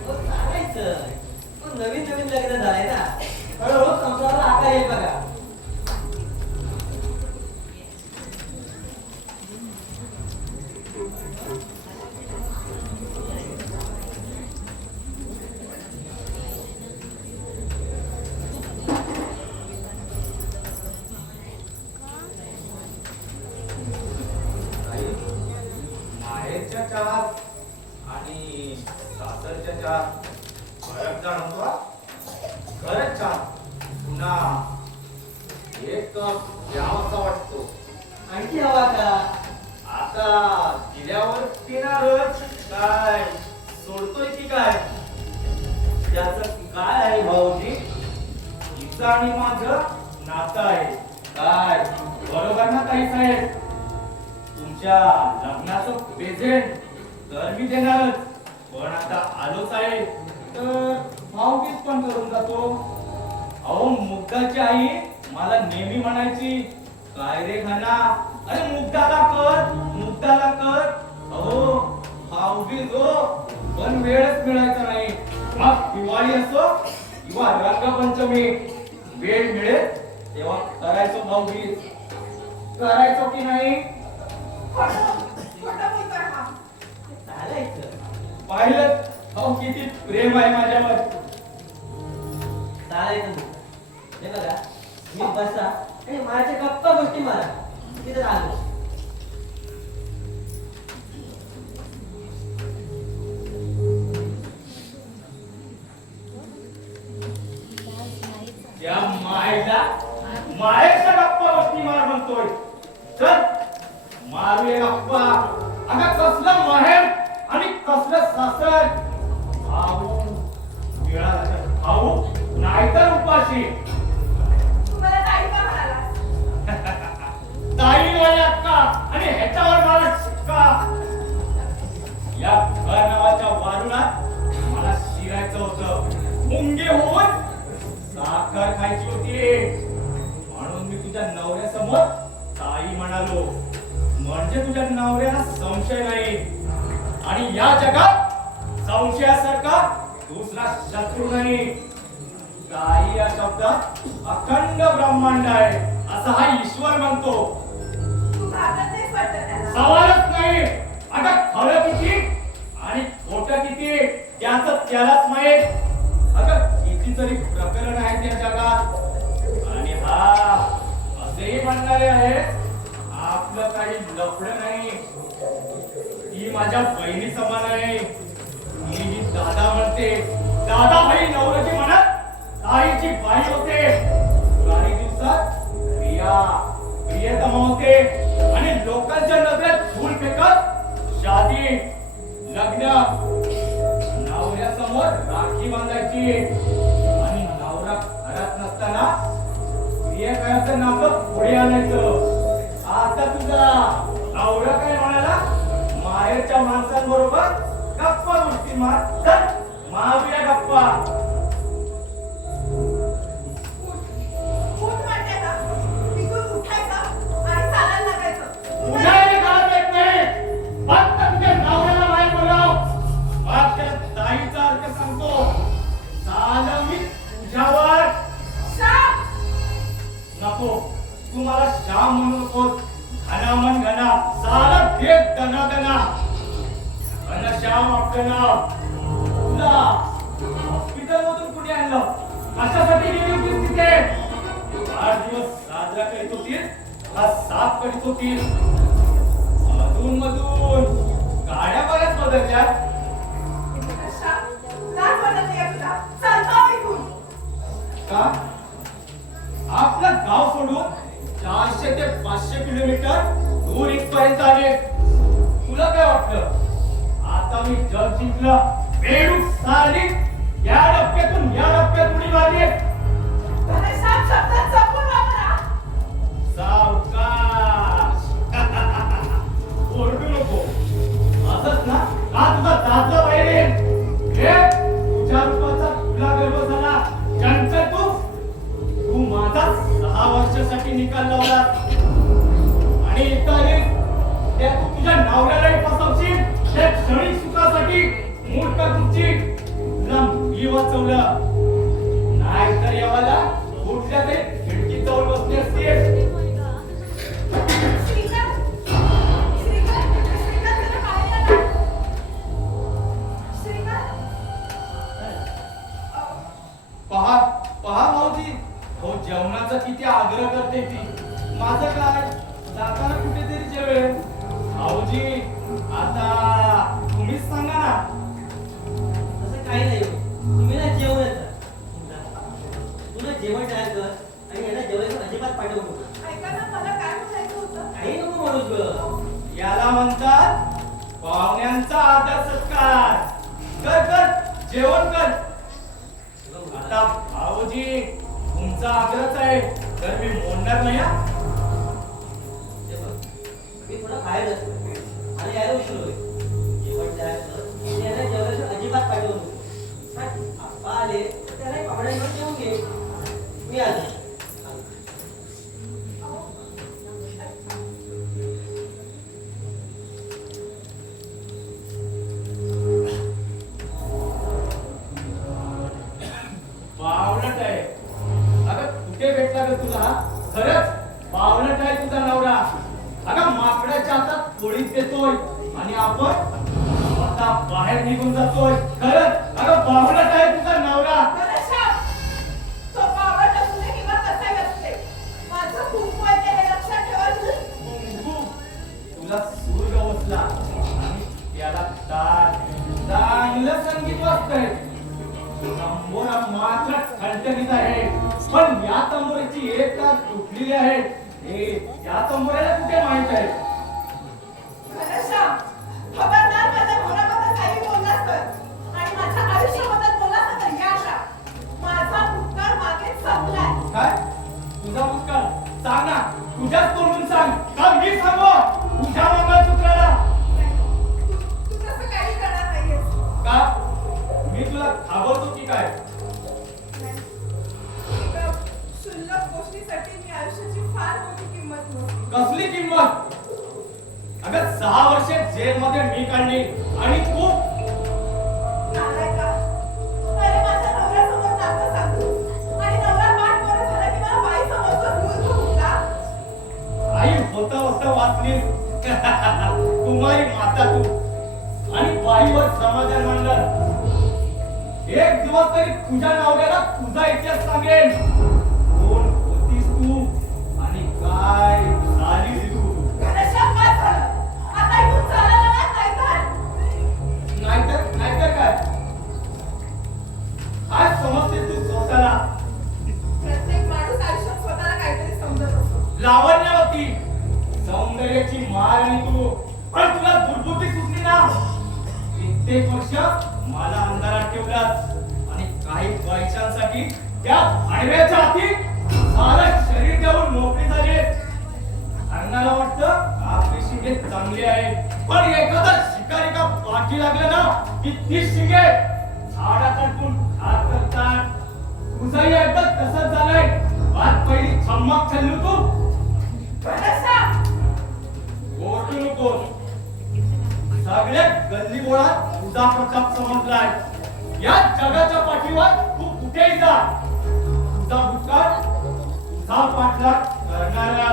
हो, चालायचं. पण नवीन नवीन लग्न झालंय ना, हळूहळू संसाराला आकार येईल बघा. आई, माहेरच्या चहात आणि सासरच्या चहात फरक जाणवतो हा? खरंच चहा पुन्हा एक कप घ्यावासा वाटतो. आणखी हवा का? आता दिल्यावर पिणारच काय सोडतोय की काय? त्याचं काय आहे भाऊजी? तिचं आणि माझं नातं आहे काय? बरोबर ना ताई साहेब? तुमच्या लग्नाचं प्रेझेंट तर मी देणारच, पण आता आलोच आहे तर भाऊबीज पण करून जातो. अहो मुग्धाची आई मला नेहमी म्हणायची, काय रे घाना, अरे मुग्धाला कर, मुग्धाला कर. अहो भाऊबीज हो, पण वेळच मिळायचा नाही. मग दिवाळी असो किंवा रंगपंचमी, वेळ मिळेल तेव्हा करायचो भाऊबीज. करायचो की नाही? खोटं बोलतोय हा. चालायचं. पाहिलं अहो किती प्रेम आहे माझ्यावर. चालायचं तू. हे बघा, मी बसा आणि माझ्या गप्पा गोष्टी मारा. तिथं आलो. त्या मायला मायेच्या गप्पा गोष्टी मार म्हणतोय. चल मारूया गप्पा. अगं कसलं माहेर आणि कसलं सासर. भाऊ मिळाला तर भाऊ, नाहीतर उपाशी. मला ताई का म्हणालास? ताई वाली अक्का आणि ह्याच्यावर मला शिक्का. या घर नावाच्या वारुणात मला शिरायचं होतं. मुंगे होऊन साखर खायची होती, म्हणून मी तुझ्या नवऱ्यासमोर ताई म्हणालो. म्हणजे तुझ्या नवऱ्याला संशय नाही आणि या जगात संशयासारखा दुसरा शत्रू नाही. ताई या शब्दात अखंड ब्रह्मांड आहे असं हा ईश्वर म्हणतो. तू घाबरत नाहीस वाटतं त्याला. सवालच नाही. आता खरं किती आणि खोटं किती त्याचं त्यालाच माहित. अगं कितीतरी प्रकरण आहेत या जगात आणि हा असेही म्हणणारे आहेत आपलं काही लफडं नाही. ती माझ्या बहिणी समान आहे. मी दादा म्हणते, दादा भाई नवऱ्याची म्हणत ताईची बाई होते. काही दिवसात प्रियतमा होते आणि लोकांच्या नजरेत धूळ फेकत शादी, लग्न, नवऱ्यासमोर राखी बांधायची आणि नवरा घरात नसताना प्रियकराचं नातं पुढे आणायचं. आता तुझा नवरा काय म्हणाला, माहेरच्या माणसांबरोबर गप्पा गोष्टी मार. चल मारूया गप्पा. उठ म्हणते ना. तिथून उठायचं आणि चालायला लागायचं. पुन्हा एक घरात येत नाही. फक्त तुझ्या नवऱ्याला बाहेर बोलाव. मग त्या ताईचा अर्थ सांगतो. झालं मी तुझ्यावर. शाप. नको तू मला श्याम म्हणू नकोस. घना मन घना सारं भेद दना दना. घनश्याम आपलं नाव. तुला हॉस्पिटल मधून कुठे आणलं? कशासाठी गेली होतीस तिथे? 8 दिवस साजरा करीत होतीस का साफ करीत होतीस? मधून मधून गाड्या बऱ्याच बदलल्यात. शाप. लाज वाटत नाही तुला. चल जाऊ इथून. का? आपलं गाव सोडून 400 ते 500 किलोमीटर दूर इथपर्यंत आले. तुला काय वाटलं आता मी जग जिंकलं, बेडूक सारली, या डबक्यातून या डबक्यात उडी मारली? घनश्याम शब्दात जपून वापरा. सावकाश. ओरडू नको. असंच ना का तुझा दादा पाहिजे? तुझ्या रूपाचा तुला गर्व झाला. चंचल तू माझा 6 वर्षासाठी निकाल लावला आणि इथं आलीस, त्या तू तुझ्या नवऱ्यालाही तुमची तुला मी वाचवलं, नाहीतर यावाला कुठल्या तरी खिडकी जवळ बसली असते. श्रीकांत, श्रीकांत, श्रीकांत जरा बाहेर या ना. श्रीकांत, पहा पहा भाऊजी, हो जेवणाचा किती आग्रह करते ती. माझं काय, जाताना कुठेतरी जेवेल. भाऊजी आता तुम्हीच सांगा ना. असं काही नाही हो. तुम्ही ना जेवण येतं तुला जेवण तयार कर आणि याला जेवणाचं अजिबात पाठवू नको. ऐका ना, मला काय म्हणायचं होतं. काही नको म्हणूच ग. याला म्हणतात पाहुण्यांचा आदर सत्कार. कर कर जेवण कर. आता भाऊजी तुमचा आग्रहच आहे तर मी मोडणार नाही हा. हे बघ, मी थोडा बाहेर असतो आणि यायला उशीर होईल. जेवण तयार कर आणि याला जेवणाचं अजिबात पाठवू नको. आप्पा आले तर त्याला पाहुण्यांवर जेवून घे. मी आलो. बावळट आहे. अगं कुठे भेटला ग तुला हा? खरंच बावळट आहे तुझा नवरा. अगं माकडाच्या हातात पोळीत देतोय आणि आपण आता बाहेर निघून जातोय. खरंच अगं बावळट आहे तुझा नवरा. बरं शाप. तो बावळट असू दे किंवा कसाही असते, माझं खूप वय आहे हे लक्षात ठेवा तुम्ही. कुंकू, तुला सूर बसला आणि त्याला तार चांगलं संगीत वाजतंय. तंबोरा मात्र ठणठणीत आहे, पण या तंबोरीची एक तार तुटलेली आहे हे या तंबोऱ्याला कुठे माहित आहे. खरं शाप. खबरदार माझ्या मुलाबद्दल काही बोललास तर आणि माझ्या आयुष्याबद्दल बोललास तर या शाप. माझा भूतकाळ मागेच संपलाय. काय तुझा भूतकाळ सांग ना, तुझ्याच तोंडून सांग का मी सांगू तुझ्या मंगळसूत्राला. तू तसं काही करणार नाहीयेस. का मी तुला घाबरतो की काय. एका क्षुल्लक गोष्टीसाठी मी आयुष्याची फार मोठी किंमत मोजली. कसली किंमत. अगं 6 वर्षे जेलमध्ये मी काढली आणि तू नालायका. अरे माझ्या नवऱ्यासमोर नातं सांगतोस आणि नवरा पाठ बरं झाला की मला बाई समजतोस. मूर्ख मुलगा. आई होता होता वाचलीस. कुमारी माता तू आणि बाईवर समाधान मांडलं. एक दिवस तरी तुझ्या नवऱ्याला तुझा इतिहास सांगेन. कोण होतीस तू आणि काय झालीस तू. घनश्याम काय झालं? आता इथून चालायला नाही तर? नाहीतर काय. काय समजते तू स्वतःला. प्रत्येक माणूस आयुष्यात स्वतःला काहीतरी समजत असतो. लावण्यावरती सौंदर्याची माळ आणि तू, पण तुला दुर्बुद्धी सुचली ना. कित्येक वर्ष मला अंधारात ठेवलास आणि काही पैशांसाठी त्या आडव्याच्या हाती सारं शरीर देऊन मोकळी झाली. अंगाला वाटतं आपली शिंगे चांगली आहे, पण एखादा शिकारी का पाठी लागलं ना की ती शिंगे झाडात अडकून खात करतात. तुझंही एकदा तसंच झालंय. आज पहिली छम्माक चालली तू. घनश्याम. ओरडू नकोस. सगळ्या गल्ली बोळात तुझा प्रताप समजलाय. या जगाच्या पाठीवर तू कुठेही जा. तुझा भूतकाळ तुझा पाठलाग करणारा.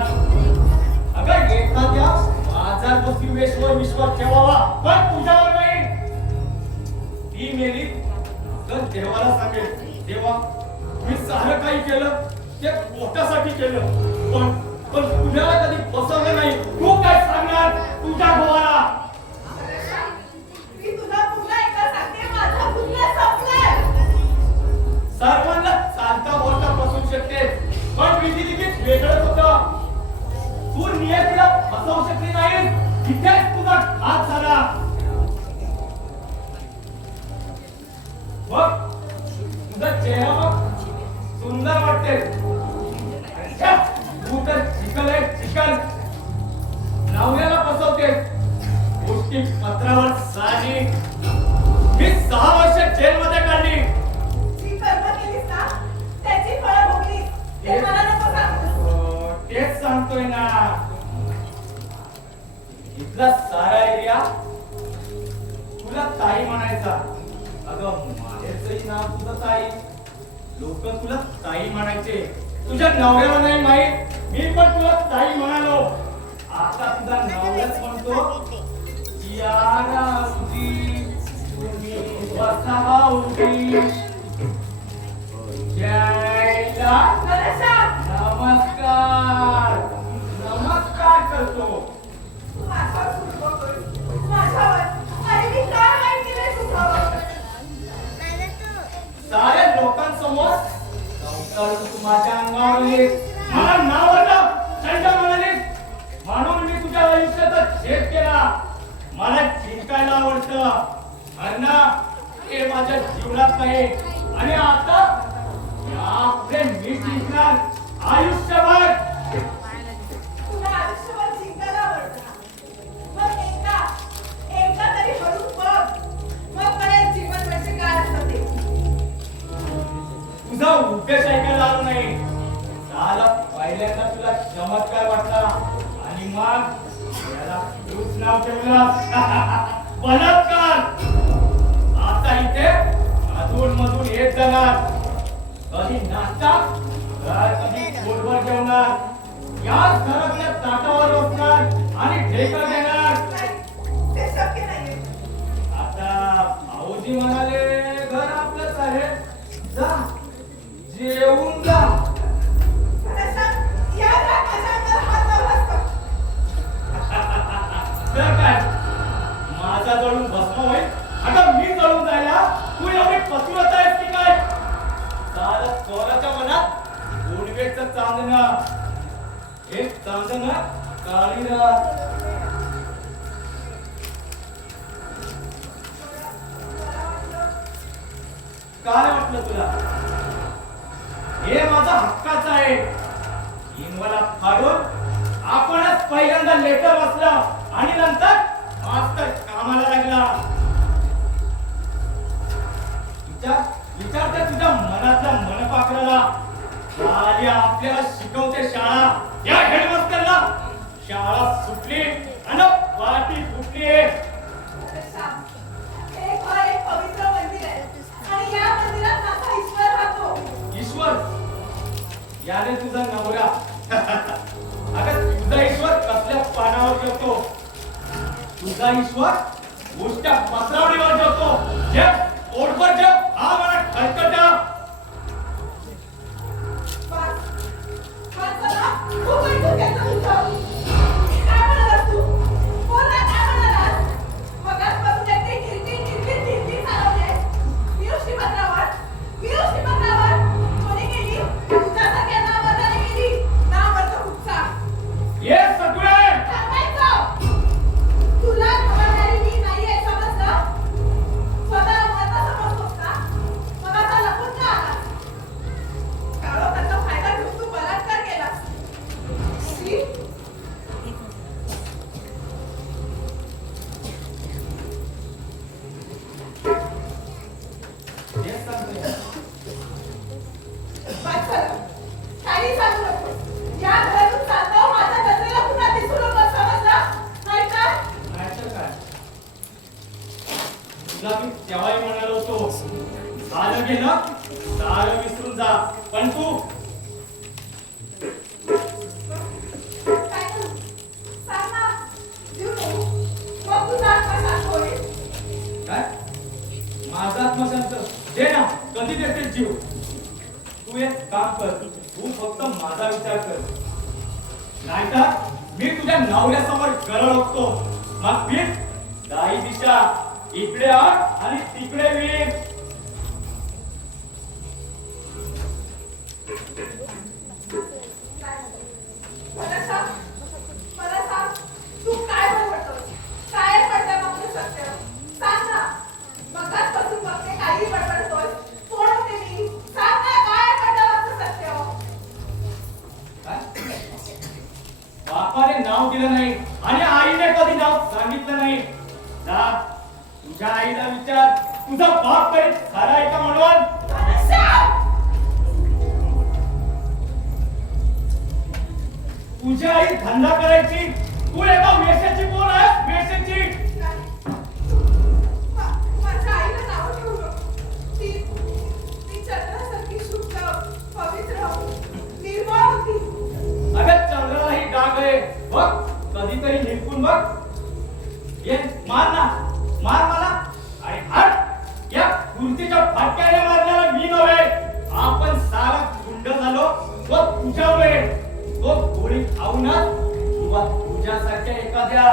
अगं एखाद्या बाजार बसती वेशवर विश्वास ठेवावा, पण तुझ्यावर नाही. ती मेली तर देवाला सांगेल, देवा मी सारं काही केलं ते पोटासाठी केलं, पण तुझ्याला कधी फसवलं नाही. तू काय सांगणार तुझ्या भावाला. घनश्याम, मी तुला पुन्हा एकदा सांगते, माझा भूतकाळ संपलाय. सर्वांना चालता बोलता फसवू शकतेस, पण विधी लिखित वेगळंच होतं. तू नियतीला फसवू शकली नाहीस. इथेच तुझा घात झाला. बघ तुझा चेहरा बघ, सुंदर वाटते. अच्छा, तू तर चिकन आहे चिकन. नवऱ्याला फसवतेस. गोष्टी पत्रावर साधी. मी 6 वर्ष जेलमध्ये काढली. जी कर्म केलीस ना, त्याची फळं भोगलीस. ते मला नको सांगूस. तेच सांगतोय ना. इथला सारा एरिया तुला ताई म्हणायचा. अगं माहेरचंही नाव तुझं ताई. लोक तुला ताई म्हणायचे. तुझ्या नवऱ्याला नाही माहित, मी पण तुला ताई म्हणालो. आता तुझा नवऱ्याच म्हणतो, यारावजी तुम्ही बसावजी. जयला नमस्कार नमस्कार करतो. माझ्यावर सूट बघतोय. माझ्यावर. अरे मी काय वाईट केलंय तुझ्यावर? साऱ्या लोकांसमोर संस्कार तू माझ्या अंगावर आलीस. मला नावाला दंड म्हणालीस. म्हणून मी तुझ्या आयुष्याचा छेद केला. मला जिंकायला आवडतं. अण्णा हे माझ्या जीवनात नाही. आणि आता यापुढे मी जिंकणार आयुष्यभर. तुला आयुष्यभर जिंकायला आवडतं. मग एकदा तरी हळूच बघ. मग कळेल जीवन म्हणजे काय असतं ते. तुझा उपदेश ऐकायला आलो नाही. झालं पहिल्यांदा तुला चमत्कार वाटला आणि मग त्याला तूच नाव ठेवलं बलात्कार. आता इथे अधून मधून येत जाणार. कधी नाश्ता तर कधी पोटभर जेवणार. याच घरातल्या ताटावर बसणार आणि ढेकर देणार. नाही, ते शक्य नाहीये. आता भाऊजी म्हणाले घर आपलंच आहे, जा जेवून जा. मला सांग, या घरात माझ्या अंगावर हात लावलास का? तर काय माझा जळून भस्म होईल. आता मी जळून जायला तू एवढी पतिव्रत आहेस की काय? सारा चोराच्या मनात गुडवेचं चांदणं, एक चांदणं काळी रात. काय वाटलं तुला? हे माझा हक्काचं आहे. मला फाडून आपणच पहिल्यांदा लेटर वाचला आणि नंतर मास्तर कामाला लागला. विचार त्या तुझ्या मनातल्या मनपाखराला. आली आपल्याला शिकवते शाळा. या हेडमास्टरला शाळा सुटली आणि पाठी फुटली. श्याम, हे घर एक पवित्र मंदिर आहे आणि या मंदिरात माझा ईश्वर राहतो. ईश्वर याने तुझा नवरा. अगं तुझा ईश्वर कसल्या पानावर जेवतो? तुझा ईश्वर गोष्ट पत्रावडीवर जेवतो. जे पोटभर जेव हा मला खटखटा. चला, खूप ऐकून घेतलं तुझं. काय म्हणालास तू? बोल ना, काय म्हणालास? मगाचपासून एकटी किरकिर चालवतेस. वीर श्रीमंतरावर. कोणी केली? तुझ्यासारख्या नावाजाने केली. नावाचा कुठचा? हे सगळे थांबायचं. तुला खबरदारी मी नाहीये, समजलं? स्वतःला महत्त्व समजतोस का? मग आता लपून का आलास? काळोखाचा फायदा घेऊन तू बलात्कार केलास. शी. हे सांगतोय. बस झालं. काही सांगू नकोस. या घरातून चालताना माझ्या नजरेला पुन्हा दिसू नकोस, समजलं? नाहीतर नाहीतर काय? तुला मी तेव्हाही म्हणालो होतो, झालं गेलं सारं विसरून जा. पण तू काय करू? सांग ना. देऊ नको. मग तुझा आत्मा शांत होईल. काय माझा आत्मशांत दे ना. कधी देते जीव? तू एक काम कर, तू फक्त माझा विचार कर. नाहीतर मी तुझ्या नवऱ्यासमोर गरळ ओकतो. मग मी दाई दिशा इकडे आण आणि तिकडे वीर. मला सांग, तू काय बडबडतोस? काय पडलं मग ते सत्य? सांग ना. मगाचपासून बघते काही बडबडतोस. कोण होते मी? सांग ना, काय पडलं मग ते सत्य? काय? बापाने नाव दिलं नाही आणि आईने कधी नाव सांगितलं नाही. जा तुझ्या आईला विचार, तुझा बाप तरी खरा आहे का म्हणून. तुझी आई धंदा करायची, तू एका वेश्याची पोर आहेस. वेश्याची. माझ्या आईला नाव ठेवू नको. मार मला. अरे हट, या खुर्चीच्या फटक्याने मारल्याला मी नव्हे, आपण सारा गुंड झालो तो तुझ्यामुळे. तो गोळी खाऊनच किंवा तुझ्यासारख्या एखाद्या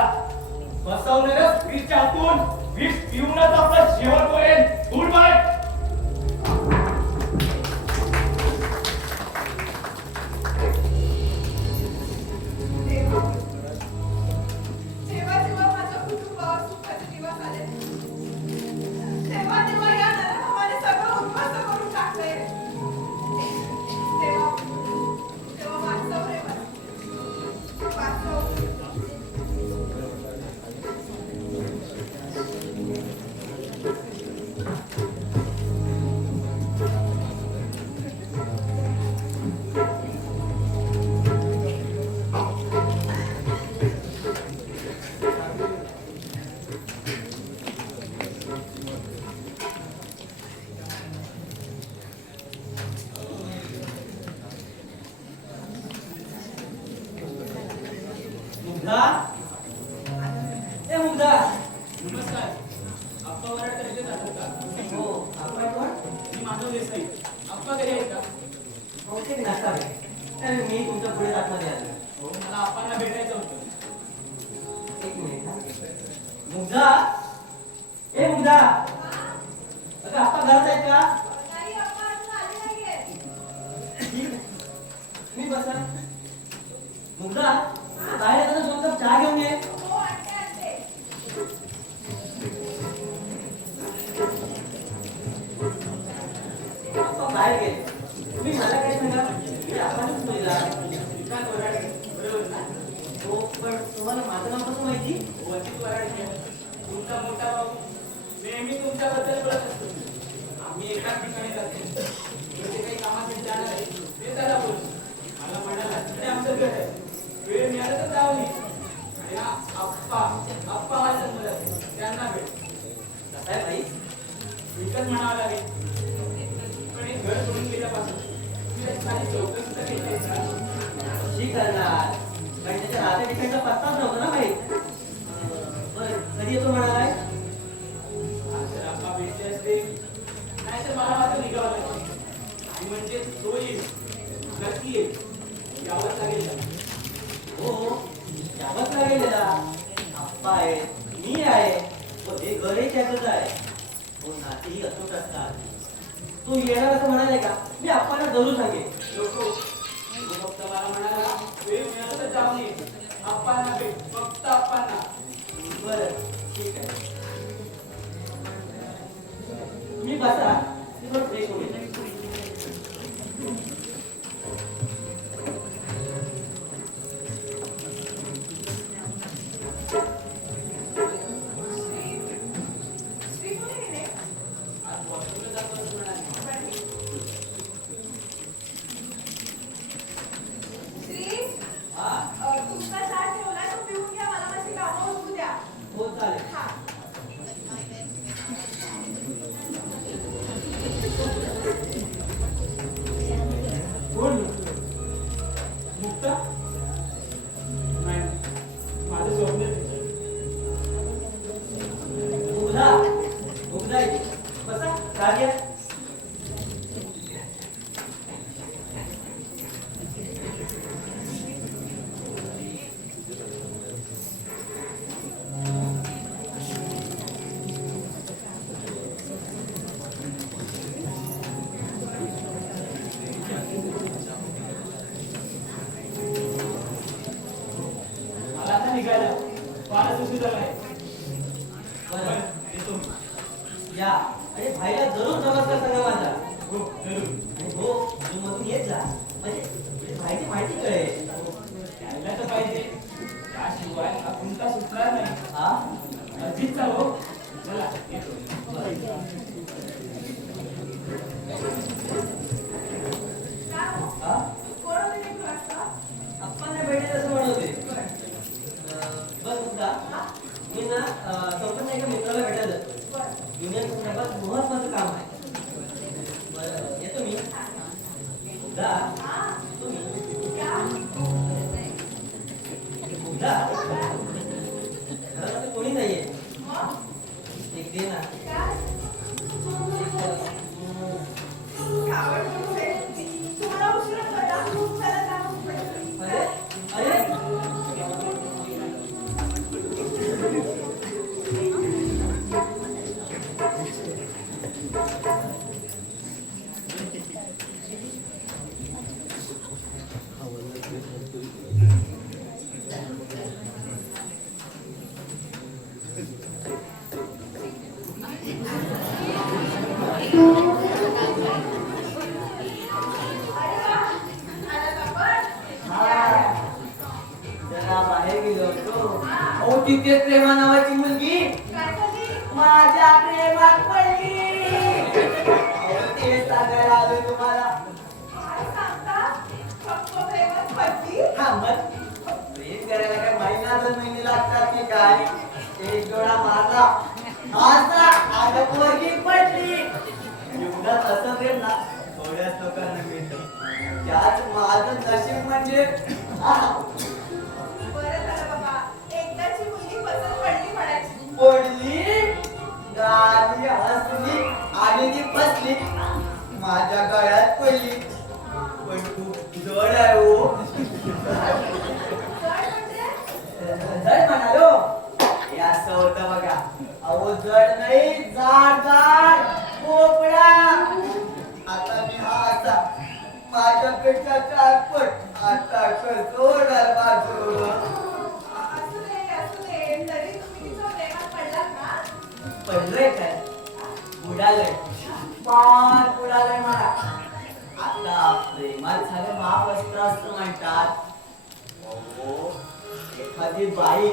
बसवलेल्या स्त्रीच्या हातून विष पिऊनच आपला शेवट होईल. Good bye. जेव्हा जेव्हा माझ्या कुटुंबावर सुखाचे दिवस आले तेव्हा तेव्हा या नरनावाने सगळं उद्ध्वस्त करून टाकले. तेव्हा तेव्हा वाचव रे मला, वाचव. मुग्धा, ए मुग्धा. नमस्कार. आप्पा वराडकरचे जातात का? हो, आपण कोण? मी माधव देसाई. आप्पा घरी आहेत का? बहुतेक नसावे. तर मी तुमच्या पुढे आतमध्ये आलो. हो, मला आप्पांना भेटायचं होतं. एक मिनिट हा. मुग्धा, ए मुग्धा. अगं आप्पा घरात आहेत का? नाही, अप्पा अजून आले नाहीये. ठीक आहे. मी बसा. मुग्धा, बाहेर येताना 2 कप चहा घेऊन ये. हो, आणते आणते. आप्पा बाहेर गेले. तुम्ही मला काय सांगा, मी आपणच बोलला. श्रीकांत वराडकर. बरोबर ना? हो, पण तुम्हाला माझं नाव कसं माहिती? वंचित वराडकर. तुमचा मोठा भाऊ नेहमी तुमच्याबद्दल बोलत असतो. आम्ही एकाच ठिकाणी जातो. जे काही कामासाठी जाणार आहे ते त्याला बोलतो. मला म्हणाला हे आमचं घर आहे. वेळ मिळाला तर जाऊ नये. आणि हा आप्पा माझ्या मुलं आहे. त्यांना भेट. कसं आहे भाई? एकच म्हणावं लागेल. पण हे घर सोडून गेल्यापासून मी त्याची माझी चौकशी तर केली आहे का? कशी करणार? कारण त्याच्या राहत्या ठिकाणचा पत्ताच नव्हता ना माहित. बरं, कधी येतो म्हणालाय? आज जर आप्पा भेटले असते नाहीतर मला मात्र निघावं लागेल. आणि म्हणजे तो येईल नक्की येईल यावंच लागेल त्याला. हो, यावंच लागेल त्याला. आप्पा आहे, मी आहे, व हे घरही त्याचंच आहे. हो, नातीही अचूक असतात. तू येणार असं म्हणाले का? मी आप्पाला जरूर सांगेन. नको तू फक्त मला म्हणाला वेळ मिळाला तर जाऊन ये. आप्पांना भेट, फक्त आप्पांना. बरं, ठीक आहे. तुम्ही बसा, मी थोडं फ्रेश होईल. श्री कुठे गेले? आज वॉशरूमला जातो असं म्हणाले. श्री, हा? तुमचा चहा ठेवलाय तो पिऊन घ्या. मला माझी कामं होऊ द्या. हो, चालेल. हा. कोण मुक्ता? नाही, माझं स्वप्न आहे. मुग्धा, मुग्धा इथे. बसा, चहा घ्या. मला आता निघायला फारच उशीर झालाय. बरं, येतो मी. या. अरे भाईला जरूर नमस्कार सांगा माझा. हो जरूर. आणि हो, मधून येत जा. म्हणजे भाईची माहिती कळेल. यायला तर पाहिजे. त्याशिवाय हा कोणता सुटणार नाही. हा? अजितचा हो. चला येतो. काय हो? हा? कोण होते ते वाजता? अप्पांना भेटेल असं म्हणत होते. बरं मुद्दा, मी ना कंपनीच्या एका मित्राला भेटायला जातो. बरं. युनियन संदर्भात महत्वाचं काम आहे. बरं, येतो मी. मुद्दा, हा, तुम्ही या. मुद्दा, घरात कोणी नाहीये. मग? दे ना. काय? कावड माणूस आहे. तुम्हाला उशीर होतोय ना? चला जाऊ पटकन. अरे अरे अरे वा. आलात आपण? जरा बाहेर गेलो होतो. अहो तिथे प्रेमा नावाची मुलगी काय झाली? माझ्या प्रेमात पडली. अहो ते सांगायला आलो तुम्हाला. काय सांगता? फक्त प्रेमात पडली? हा मग प्रेम करायला काय महिना 2 महिने लागतात की काय? एक डोळा मारला आता आता पोरगी पडली. एवढंच असं प्रेम ना थोड्याच लोकांना मिळतं. त्याच माझं नशीब म्हणजे आहा, बरं झालं बाबा. एकदाची मुलगी पसंत पडली म्हणायची. पडली गाली हसली आणि ती फसली माझ्या गळ्यात पडली. पण खूप जड आहे हो. काय म्हणजे? जड म्हणालो हे असं होतं बघा. अहो जड नाही जाड जाड पोपडा. आता मी हा असा माझ्यापेक्षा 4 पट आता कसो बाजू. असू दे. तरी तुम्ही तिच्या प्रेमात पडलात ना? पडलोय काय बुडालय पार बुडालय मला. आता प्रेमात झालं माप असतं असं म्हणतात. अहो, एखादी बाई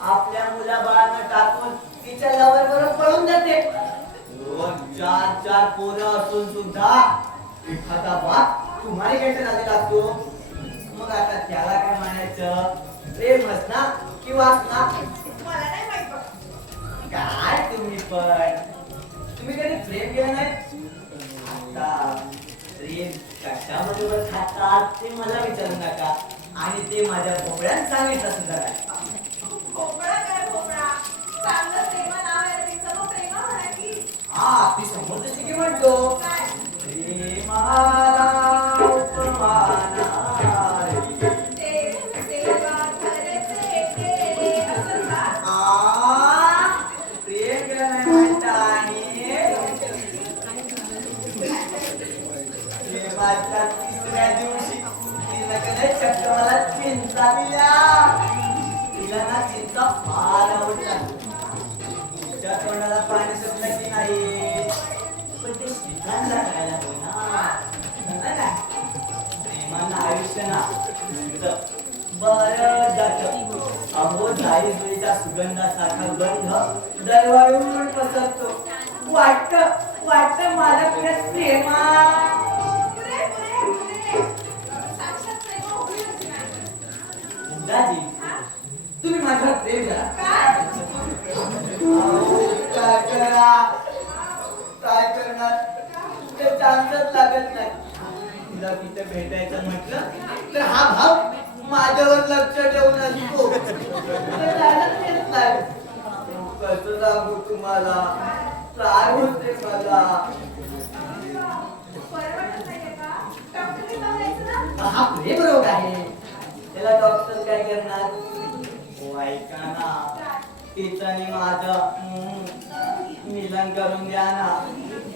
आपल्या मुलाबाळांना टाकून तिच्या लवर बरोबर पळून जाते. 2-4 पोरं असून सुद्धा एखादा बाप तुम्हाला घ्यायचं नादी लागतो. मग आता त्याला काय म्हणायचं? प्रेमच ना किंवा ना? मला नाही माहित बघ. काय तुम्ही तुम्ही कधी प्रेम केलं नाही? आता प्रेम कशाबरोबर खातात ते मला विचारू नका. आणि ते माझ्या भोपळ्यात सांगितलं सुद्धा नाही. भोपळा काय भोपळा? चांगलं प्रेमा नाव आहे तिचं. मग प्रेमा म्हणा की. हा ती समोरची की म्हणतो काय? प्रेमाला उपमा नाही. देवा खरेचे ते असं का? प्रेम केलं नाही म्हणता आणि प्रेमाच्या 3ऱ्या दिवशी तिला कधी चक्क मला चिंता दिल्या. तिला ना चिंता फार आवडला. तुझ्या तोंडाला पाणी सुटलं की नाही पण ते श्रीकांतला करायला हवं ना. नाही काय? प्रेमानं आयुष्य ना बरं जातं. अहो जाई जुईच्या सुगंधासारखा गंध दरवाळून पसरतो. वाटतं माझ्या पुढ्यात प्रेमा. पुरे. साक्षात प्रेमा होईल की नाही? दाजी हा? तुम्ही माझ्यावर प्रेम करा. काय? अहो, काय करणार ते चांगलंच लागत नाही. तुला तिथे भेटायचं म्हटलं तर हा भाव माझ्यावर लक्ष ठेवून असतो. ते जाणत येत नाही. कसं सांगू तुम्हाला काय होते मला. परवडत नाहीये का? डॉक्टरने जाऊन यायचं ना? हा प्रेम रोग आहे. त्याला डॉक्टर काय करणार? हो ऐका ना काय? तिचं आणि माझं मिलन करून द्या ना.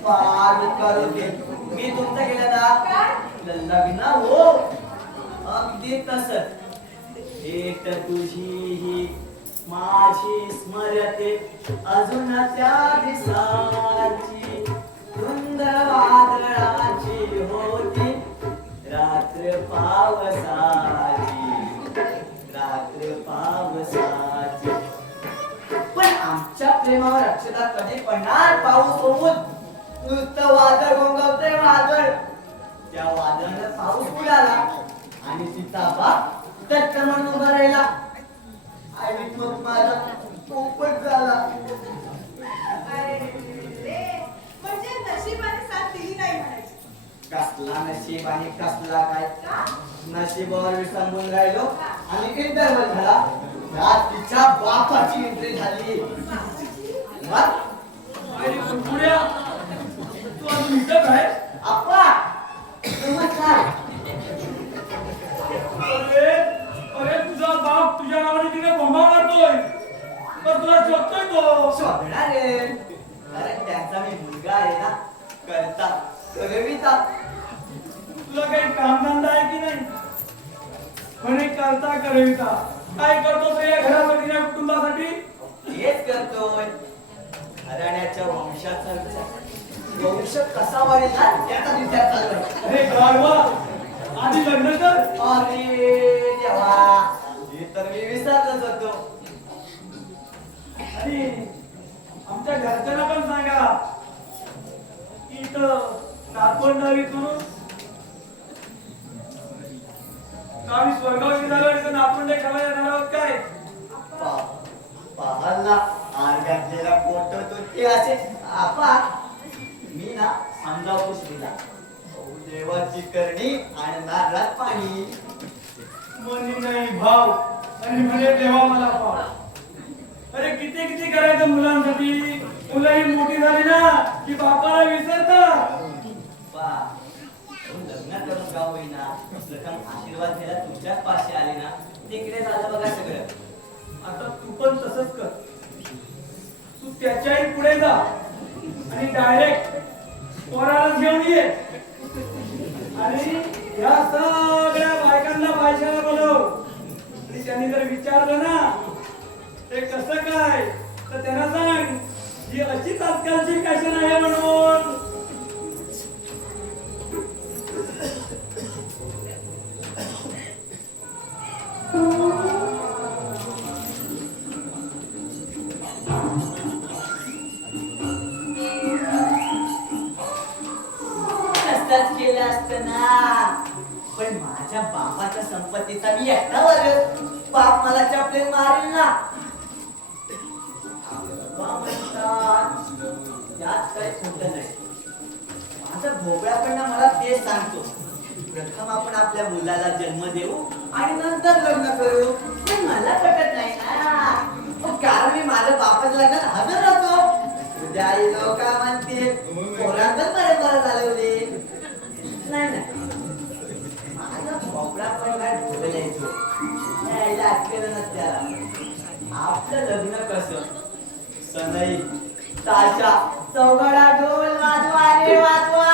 फार करू दे. मी तुमचं केलं ना लग्न हो अगदी तसंच. एक तुझी ही माझी स्मरते अजून त्या दिसाची. धुंद वादळाची होती रात्र पावसाची. पण आमच्या प्रेमावर अक्षता कधी पडणार? पाऊस होऊन नुसतं वादळ घोंगवतंय वादळ. त्या वादळानं पाऊस उडाला आणि तिचा बाप दत्त म्हणून उभा राहिला. आणि मग माझा पोपट झाला. अरे रे. म्हणजे नशिबाने साथ दिली नाही म्हणायची. कसला नशीब आणि कसला काय? का? नशिबावर विसंबून राहिलो आणि इंटरव्हल झाला. त्यात तिच्या बापाची एंट्री झाली. बापाची? मग शोधणार आहे. कारण त्यांचा मी मुलगा आहे ना, करता करविता. तुला काही कामधंदा आहे की नाही? म्हणे करता करविता. काय करतो या घरासाठी या कुटुंबासाठी? हेच करतोय. घराण्याच्या वंशाचा विचार, वंश कसा वाढेल ना त्याचा विचार चालू आहे. अरे गाढवा, आधी लग्न कर. अरे देवा, हे तर मी विसरलोच होतो. आणि आमच्या घरच्यांना पण सांगा की इथं नातवंडावीतून आम्ही स्वर्गावशी झालो इथं नातवंडे खावायला येणार आहोत काय? पाहाल ना आर घातलेला फोटो तो ते असे आपा. मी ना समजावतो श्रीला, देवाची करणी आणि नारळात पाणी. मनी नाही भाव आणि म्हणे देवा मला पाव. अरे किती किती करायचं मुलांसाठी? मुलंही मोठी झाली ना की बापाला विसरतात. लग्न करून गाव होईना प्रथम आशीर्वाद घ्यायला तुमच्याच पाशी आले ना, तिकडे झालं बघा सगळं. आता तू पण तसंच कर. तू त्याच्याही पुढे जा आणि डायरेक्ट पोराला घेऊन ये आणि या सगळ्या बायकांना बायशाला बोलव. आणि त्यांनी जर विचारलं ना ते कसं काय, तर त्यांना सांग ही अशीच आजकालची फॅशन आहे म्हणून. असंच केलं असतं ना, पण माझ्या बापाच्या संपत्तीचा मी एकटावर. बाप मला चपलेन मारेल ना. बाबा म्हणतात यात काही खोटं नाही. माझा भोपळापणा मला तेच सांगतो, प्रथम आपण आपल्या मुलाला जन्म देऊ आणि नंतर लग्न करू. पण मला पटत नाही ना, कारण मी माझ्या बापाच्या लग्नात हजर राहतो. उद्या आई लोक म्हणतील पोरांतर परंपरा चालवली. नाही नाही, माझा भोपळा पण काय ढोबलायचो यायला अटकेलं नसत्याला. आपलं लग्न कसं सनई ताशा चौघडा ढोल वाजवा रे वाजवा.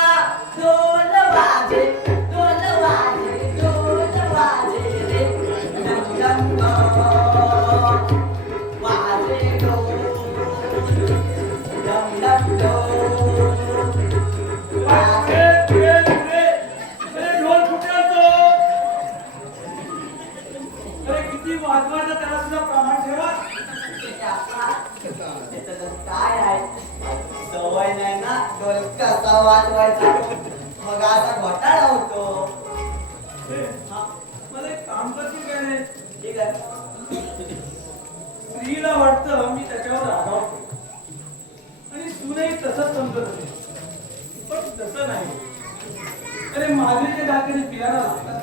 ढोल वाजे ढोल वाजे ढोल वाजे रे डंग डंग वाजे ढोल डंग डंग वाजे. अरे ढोल कुठे असतो? अरे किती वाजवायचं त्याला सुद्धा प्रमाण ठेवा. काय आहे, सवय नाही ना ढोल कसा वाजवायचा, मग असा घोटाळा होतो. हा, मला एक काम करतील काय नाही? ठीक आहे. स्त्रीला वाटतं मी त्याच्यावर रागावतो आणि सूनही तसंच समजत होते, पण तसं नाही. अरे माझे जे दाखले पियाला लागतात.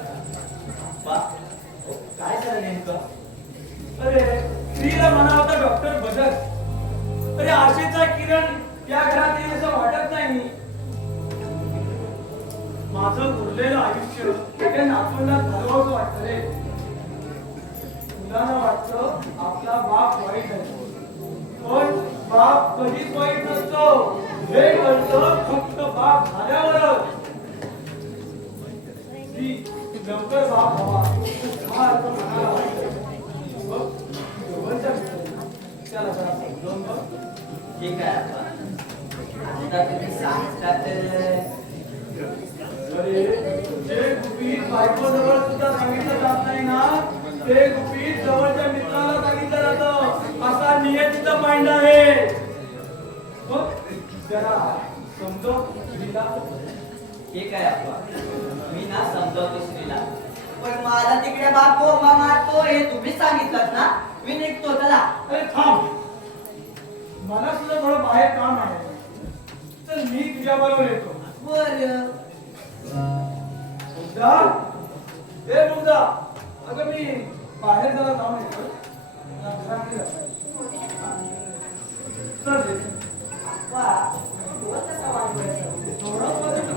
बा, काय झालं नेमकं? अरे स्त्रीला म्हणा होता डॉक्टर बदल. अरे आशेचा किरण या घरात येईल असं वाटत नाही. माझं उरलेलं आयुष्य त्या नातवंडात घालवावंसं वाटतं रे. मुलांना वाटतं आपला बाप वाईट आहे, पण बाप कधीच वाईट नसतो. हे कळतं फक्त बाप झाल्यावरच. स्त्री लवकर बाप व्हावा हा अर्थ मनाला वाटतो. बघ, दोघांच्या त्याला जरा समजावून बघ. ठीक आहे आप्पा. आता तुम्ही सांगता तर. अरे जे गुपित बायकोजवळ सुद्धा सांगितलं जात नाही ना, ते गुपित जवळच्या मित्राला सांगितलं जातं. असा नियतीचा पांडा आहे. मग जरा समजव स्त्रीला. ठीक आहे आप्पा, मी ना समजावतो श्रीला. पण माझा तिकडे बाप बोंबा मारतो हे तुम्ही सांगितलं ना, मी निघतो चला. अरे थांब, मला सुद्धा थोडं बाहेर काम आहे. चल मी तुझ्या बरोबर येतो. बर. मुग्धा, ए मुग्धा, अगं मी बाहेर जरा जाऊन येतो. घरात नाही जात. चल रे. वा, ढोल कसा वाजवायचा? थोडं वाजव.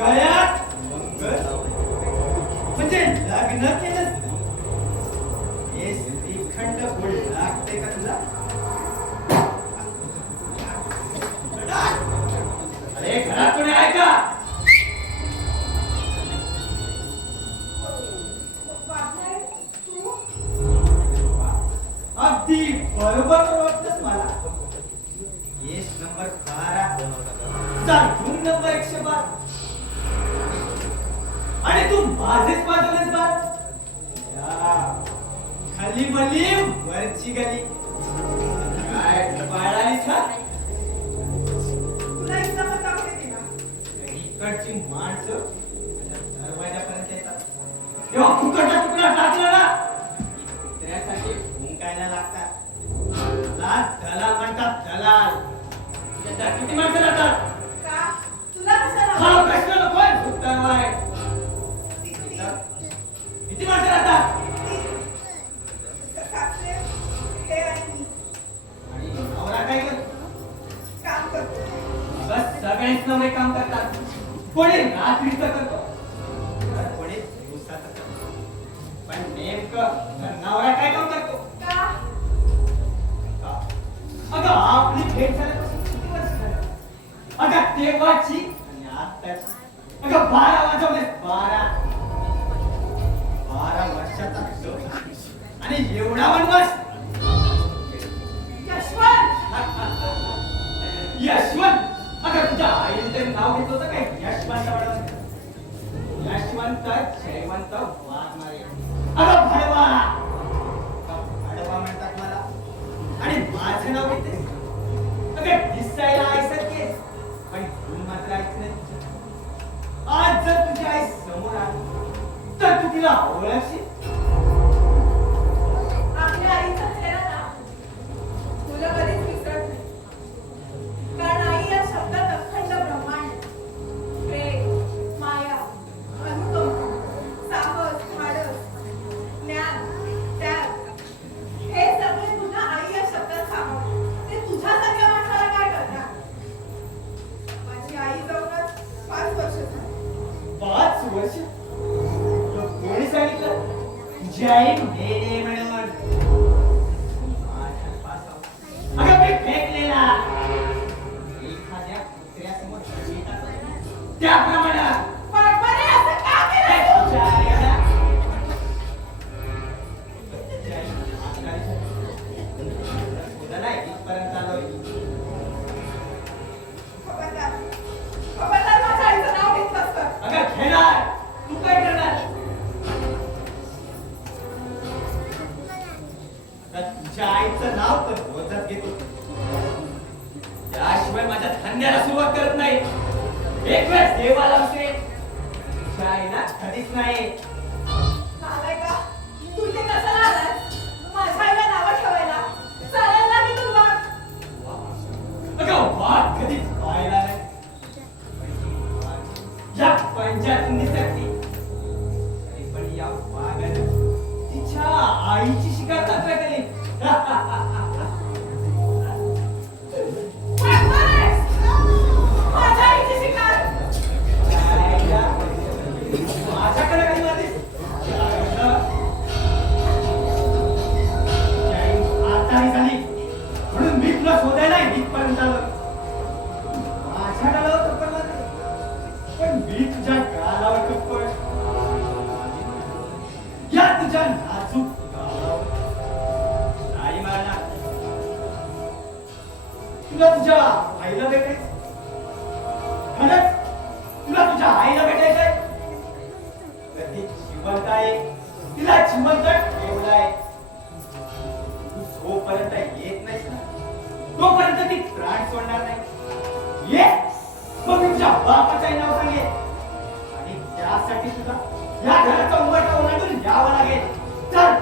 गळ्यात मंगळ म्हणजे लग्न केलंस हे श्रीखंड गोड लागते का तुला अरे घरात कोणी आहे का बापरे, तू अगदी बरोबर ओळखतस मला केस नंबर 12 रूम नंबर 112 आणि तू माझेच बाजूलाच बार खाली मली वरची गली काय पाळालीस का तुला इथला पत्ता कोणी दिला? इकडची माणसं दरवाजापर्यंत येतात तेव्हा फुकटचा तुकडा टाकला ना कुत्र्यासाठी भुंकायला लागतात मला दलाल म्हणतात दलाल त्याच्यात किती माणसं लागतात का? तुला कशाला? हा प्रश्न नकोय उत्तर आहे ती- किती माणसं लागतात सासरे, हे आणि मी आणि नवरा काय करतो काम करतो. बस सगळेच नवरे काम करतात कोणी रात्रीचं करतो तर कोणी दिवसाचं करतो पण नेमकं नवरा काय काम करतो का? अगं आपली भेट झाल्यापासून किती वर्ष झाली अगं तेव्हाची आणि आत्ताची अगं 12 वाजवले 12 वर्षाचा लग्न. आणि एवढा वनवास यशवंत, यशवंत अगं तुझ्या आईने तरी नाव घेतलं होतं काय यशवंत वाढवलं यशवंत जयवंत वाघमारे अगं भडवा भडवा म्हणतात मला आणि माझं नाव घेते अगं दिसायला आईसारखे पण तू मात्र ऐकत नाही आज जर तुझी आई समोर आली तर तू तिला ओळखशील आपल्या आईचा चेहरा ना मुलं कधीच विसरत नाही. कारण आई या शब्दात अखंड ब्रह्मांड, प्रेम, माया, अनुकंप, साहस, धाडस, ज्ञान, त्याग हे सगळे तुझ्या आई या शब्दात सामावले. ते तुझ्यासारख्या माणसाला काय करणार? माझी आई जाऊनच 5 वर्ष झाली. 5 वर्ष तुला कोणी सांगितलं तुझी आई मेले म्हणून माझ्या पासावर. अगं मी फेकलेला एखाद्या कुत्र्यासमोर दगडी टाकला. त्याप्रमाणे पण बरे असं का केलं? तुझ्या आईला तुझ्या आई म्हातारी झाली. तुला नाही इथपर्यंत आलोय खबरदार, खबरदार माझ्या आईचं नाव घेतलंस तर. अगं घेणार तू काय करणार आता तुझ्या आईचं नाव तर रोजच घेतो त्याशिवाय माझ्या धंद्याला सुरुवात करत नाही एक वेळ देवाला विसरेल तुझ्या आईला कधीच नाही आलाय का? तू इथे कशाला आलास? माझ्या आईला नावं ठेवायला. चालेल ना मी तुला? अगं वाघ कधीच पाहिला नाही या पंचायतून निसटली तरी पण या वाघानं तिच्या आईची शिकार साजरा केली बरोबरच. माझ्या आईची शिकार. माझ्याकडे काही मारलीस आताही झाली म्हणून मी तुला शोधायला इथपर्यंत आलो माझ्या गालावर टप्पल लागली पण मी तुझ्या गालावर टप्पल या तुझ्या नाजूक गालावर नाही मारणार तुला तुझ्या आईला भेटायचं खरंच तुला तुझ्या आईला भेटायचंय कधी जिवंत आहे तिला जिवंत ठेवलाय तू जोपर्यंत येत नाहीस ना तोपर्यंत ती प्राण सोडणार नाही ये मग मी तुझ्या बापाचं नाव सांगेन आणि त्यासाठी तुला या घराचा उंबरठा ओलांडून यावं लागेल चल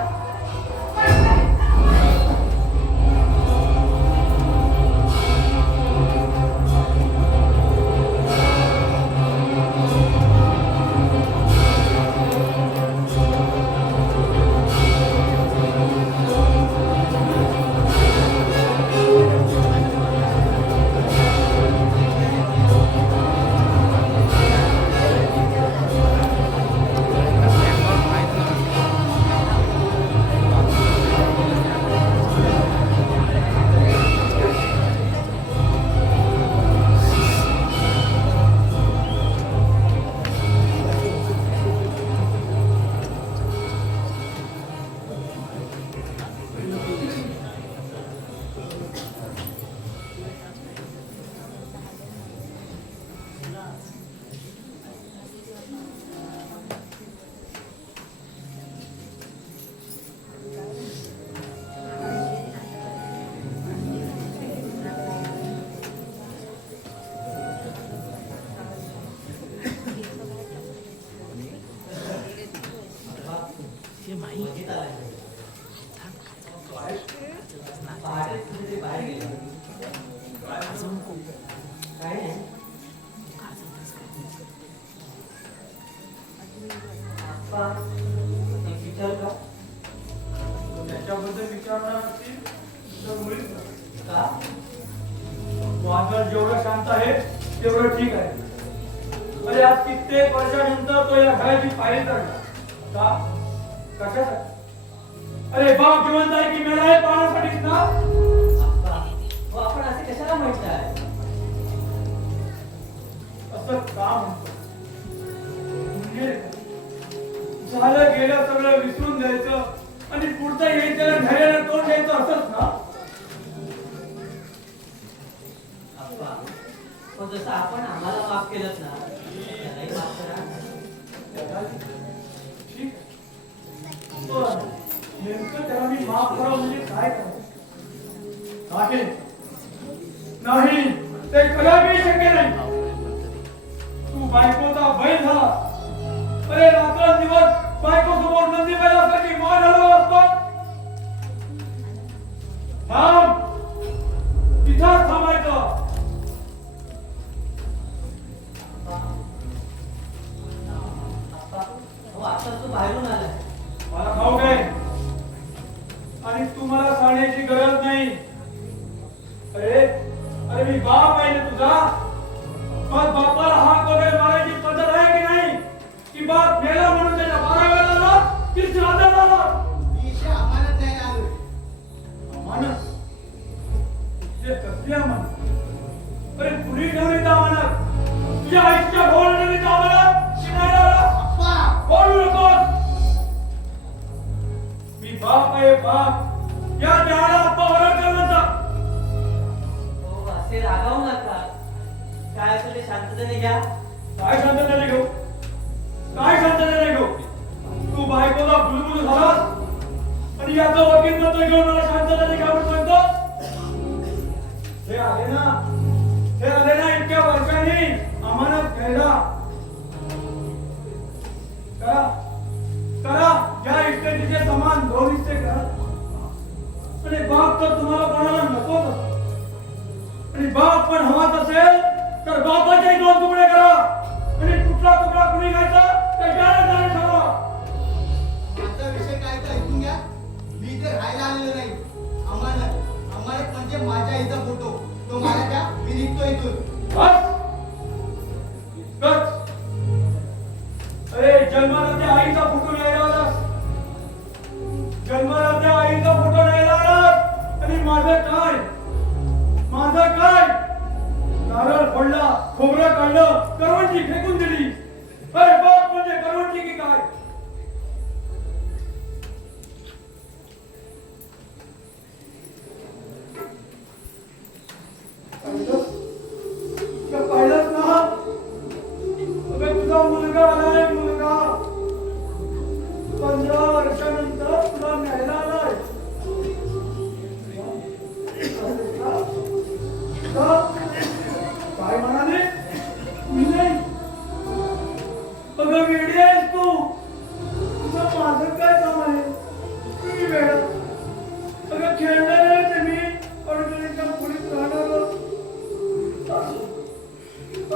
आप्पा एक विचारू का? त्याच्याबद्दल विचारणार असतील तर मुळीच नाही. का? वादळ जेवढं शांत आहे तेवढं ठीक आहे. अरे आज कित्येक वर्षानंतर तो या घराची पायरी चढला. का? कशासाठी? अरे बाप जिवंत आहे की मेला आहे पाहण्यासाठीच ना. आप्पा हो आपण असे कशाला म्हणताय? असं का म्हणतो? म्हणजे झालं गेलं सगळं विसरून द्यायचं आणि पुढचं येईल त्याला धैर्यानं तोंड द्यायचं असंच ना. आप्पा पण जसं आपण आम्हाला माफ केलं ना त्यालाही माफ करा. ठीक आहे. पण नेमकं त्याला मी माफ करावं म्हणजे काय करावं? नाही नाही, ते कदापि शक्य नाही. तू बायकोचा बैल झाला. अरे रात्रंदिवस बायको समोर नंदी बैलासारखी मान हलवत असतो. थांब, तिथंच थांबायचं. आप्पा हो आता तू बाहेरून आलाय. मला ठाऊक आहे आणि तू मला सांगण्याची गरज नाही. अरे अरे मी बाप आहे ना तुझा. मग बापाला हाक वगैरे मारायची पद्धत आहे की नाही? की बाप मेला म्हणून त्याच्या 12व्या झाला की श्राद्ध झाला? अमानत नाही आलो. अमानत? तुझे कसली अमानत? अरे पुरी ठेवली तर अमानत. तुझ्या आईच्या भोवळ ठेवली तर अमानत की नाही आला? बोलू नकोस. मी बाप आहे बाप. या देहाला आप्पा ओरडतो नव्हता. हो असे रागावू नका. काय असेल ते शांततेने घ्या. काय शांततेने घेऊ? काय शांततेने घेऊ? तू बायकोला बुलबुल झालास आणि याचं वकील मत घेऊन मला शांततेने घ्यावं सांगतो. हे आले ना इतक्या वर्षांनी अमानत घ्यायला. करा या इस्टेटीचे समान दोन हिस्से करा. आणि बाप तर तुम्हाला कोणाला नकोच असतो. आणि बाप पण हवाच असेल तर बापाचे दोन तुकडे करा आणि कुठला तुकडा कुणी घ्यायचा त्याच्यावर जाणे ठरवा. माझा विषय काय तर ऐकून घ्या. मी तर राहायला आलेलो नाही. अमानत म्हणजे माझ्या आईचा फोटो. तो मला द्या, मी निघतो इथून. बस. अरे जन्माला त्या आईचा फोटो न्यायला आलास. जन्माला त्या आईचा फोटो न्यायला आलास आणि माझं काय? नारळ फोडला, खोबरं काढलं, करवंटी फेकून दिली. अरे बाप म्हणजे करवंटी की काय? पाहिलंच ना. अबे तुझा मुलगा आलाय. मुलगा 15 वर्षानंतर तुला न्यायला आलाय. काय म्हणाले? मी नाही. अगं वेडी आहेस तू. तुझं माझं काय काम आहे? मी वेडा. अगं खेळणार आहे ते मी अडचणीच्या पुढीत राहणार.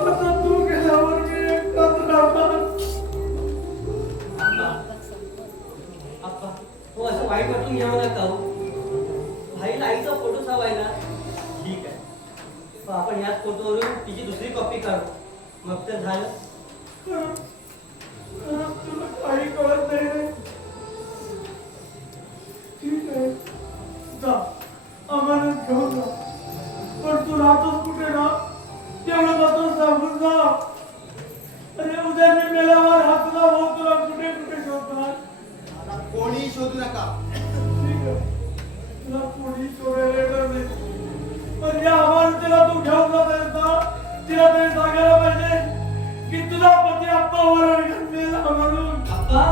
आता तू गेल्यावर मी एकटाच राहणार. आप्पा हो असं वाईट वाटून घेऊ नका. हो भाईला आईचा फोटो हवायला ठीक आहे. पण आपण याच फोटोवरून तिची दुसरी कॉपी काढू मग तर झालं. तुला काही कळत नाही रे. ठीक आहे जा अमानत घेऊन जा. पण तू राहतोस कुठे ना तेवढं मात्र सांगून जा. अरे उद्या मी मेल्यावर हा तुला भाऊ तुला कुठे कुठे शोधणार. आता कोणी शोधू नका. ठीक आहे तुला कोणी शोधायला येणार नाही. पण या अमानतीला तू घेऊन जात आहेस ना तिला तरी सांगायला पाहिजे की तुझा पती आप्पा ओरडून मेला म्हणून. आप्पा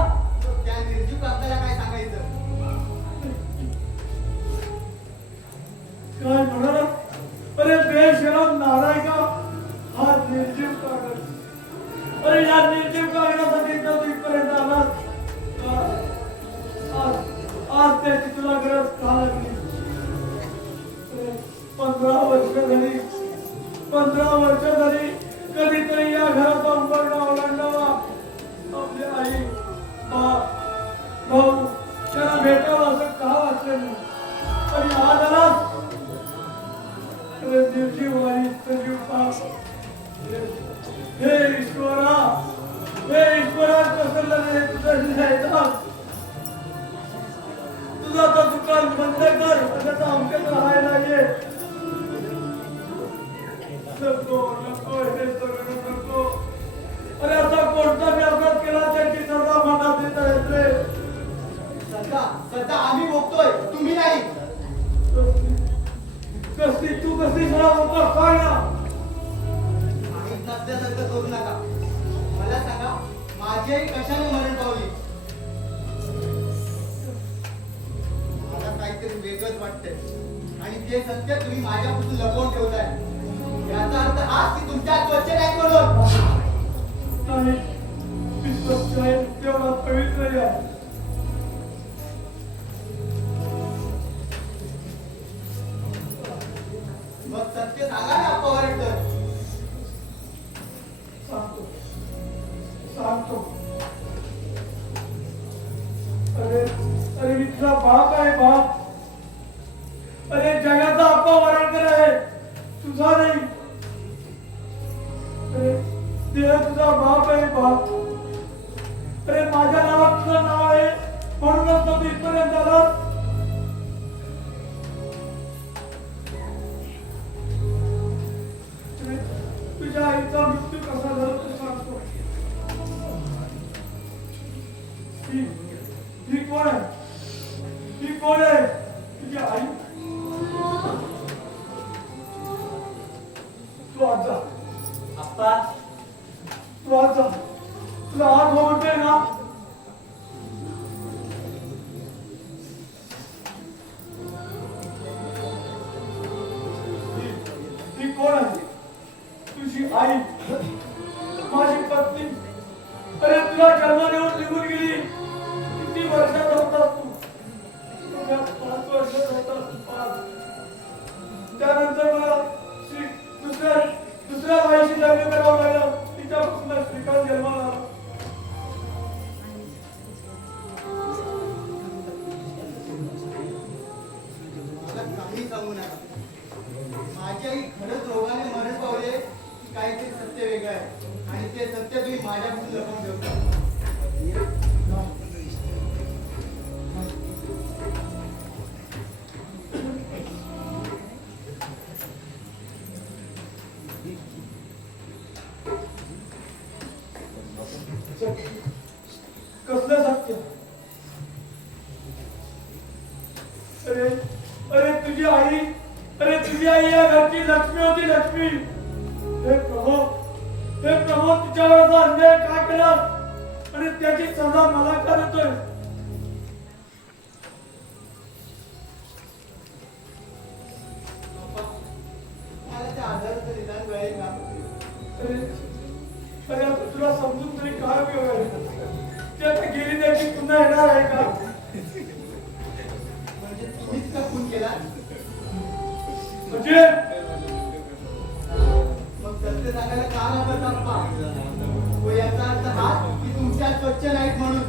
त्या निर्जीव आपल्याला काय सांगायचं? काय म्हणाला? अरे बेशरम नालायका. हा निर्जीव कागद. अरे या निर्जीव कागदासाठी तर तू इथपर्यंत आलास. आज त्याची तुला गरज का लागली? 15 वर्ष झाली कधीतरी या घराचा उंबरठा ओलांडावा. आपली आई माझी आई कशाने मरण पावली मला काहीतरी वेगळंच वाटतंय आणि ते सत्य तुम्ही माझ्यापासून लपवून ठेवताय याचा अर्थ हाच की तुमच्या त्वचे नाही म्हणून नाही मी स्वच्छ आहे तेवढा पवित्र आहे मग सत्य सांगा ना अप्पा वरडकर सांगतो सांगतो अरे अरे मी तुझा बाप आहे बाप अरे जगाचा अप्पा वरडकर आहे तुझा नाही अरे देव तुझा बाप आहे बाप अरे माझ्या नावात तुझं नाव आहे म्हणूनच तू इथपर्यंत आलास तुझ्या आईचा मृत्यू कसा झाला ते सांगतो ही कोण आहे ही कोण आहे तुझी आई तू आज जा आप्पा तू आज जा तुला आज होते ना ही कोण आहे तुझी आई माझी पत्नी अरे तुला जन्म देऊन निघून गेली किती वर्षात होतास तू तुझ्या 5 वर्षात होतास 5 त्यानंतर मला दुसऱ्या बाईशी लग्न करावं लागलं तिच्यापासून श्रीकांत जन्माला आला मला काही सांगू नका माझी आई खरंच रोगाने मरण पावले की काहीतरी सत्य वेगळं आहे आणि ते सत्य तुम्ही माझ्यापासून लपवून ठेवता कसलं सत्य अरे अरे तुझी आई या घरची लक्ष्मी होती लक्ष्मी हे प्रभू तिच्यावर अन्याय का केला आणि त्याची सजा मला का देतोय मला त्या आधाराचं निदान मिळेल का अरे आता तुला समजून तरी काय उपयोग आहे ती आता गेली त्याची पुन्हा येणार आहे का म्हणजे तुम्हीच का खून केला म्हणजे मग सत्य सांगायला का लागत अप्पा व याचा अर्थ हा की तुमच्या स्वच्छ नाहीत म्हणून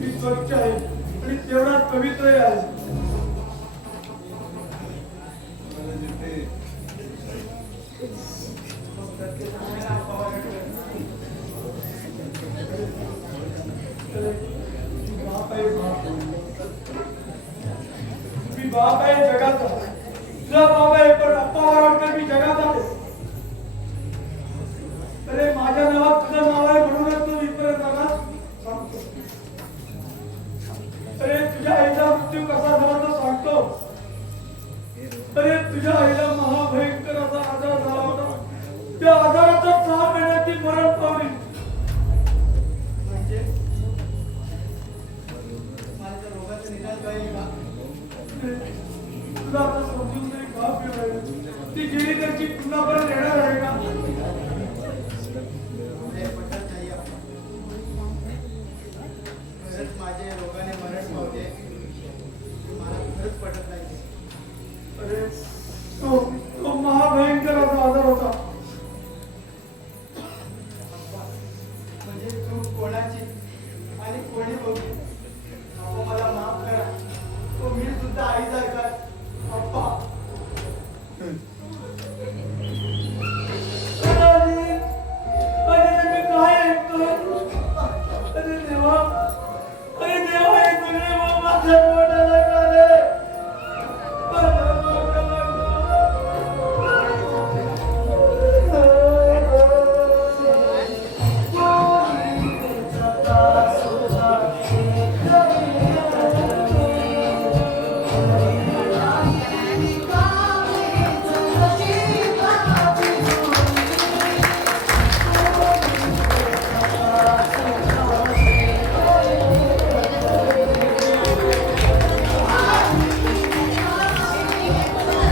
मी स्वच्छ आहे आणि तेवढाच पवित्र आहे मग सत्य सांगायला अप्पा वरडकर मी बाप आहे जगाचा तुझा बाप आहे पण अप्पा वरडकर मी जगाचा आहे अरे माझ्या नावात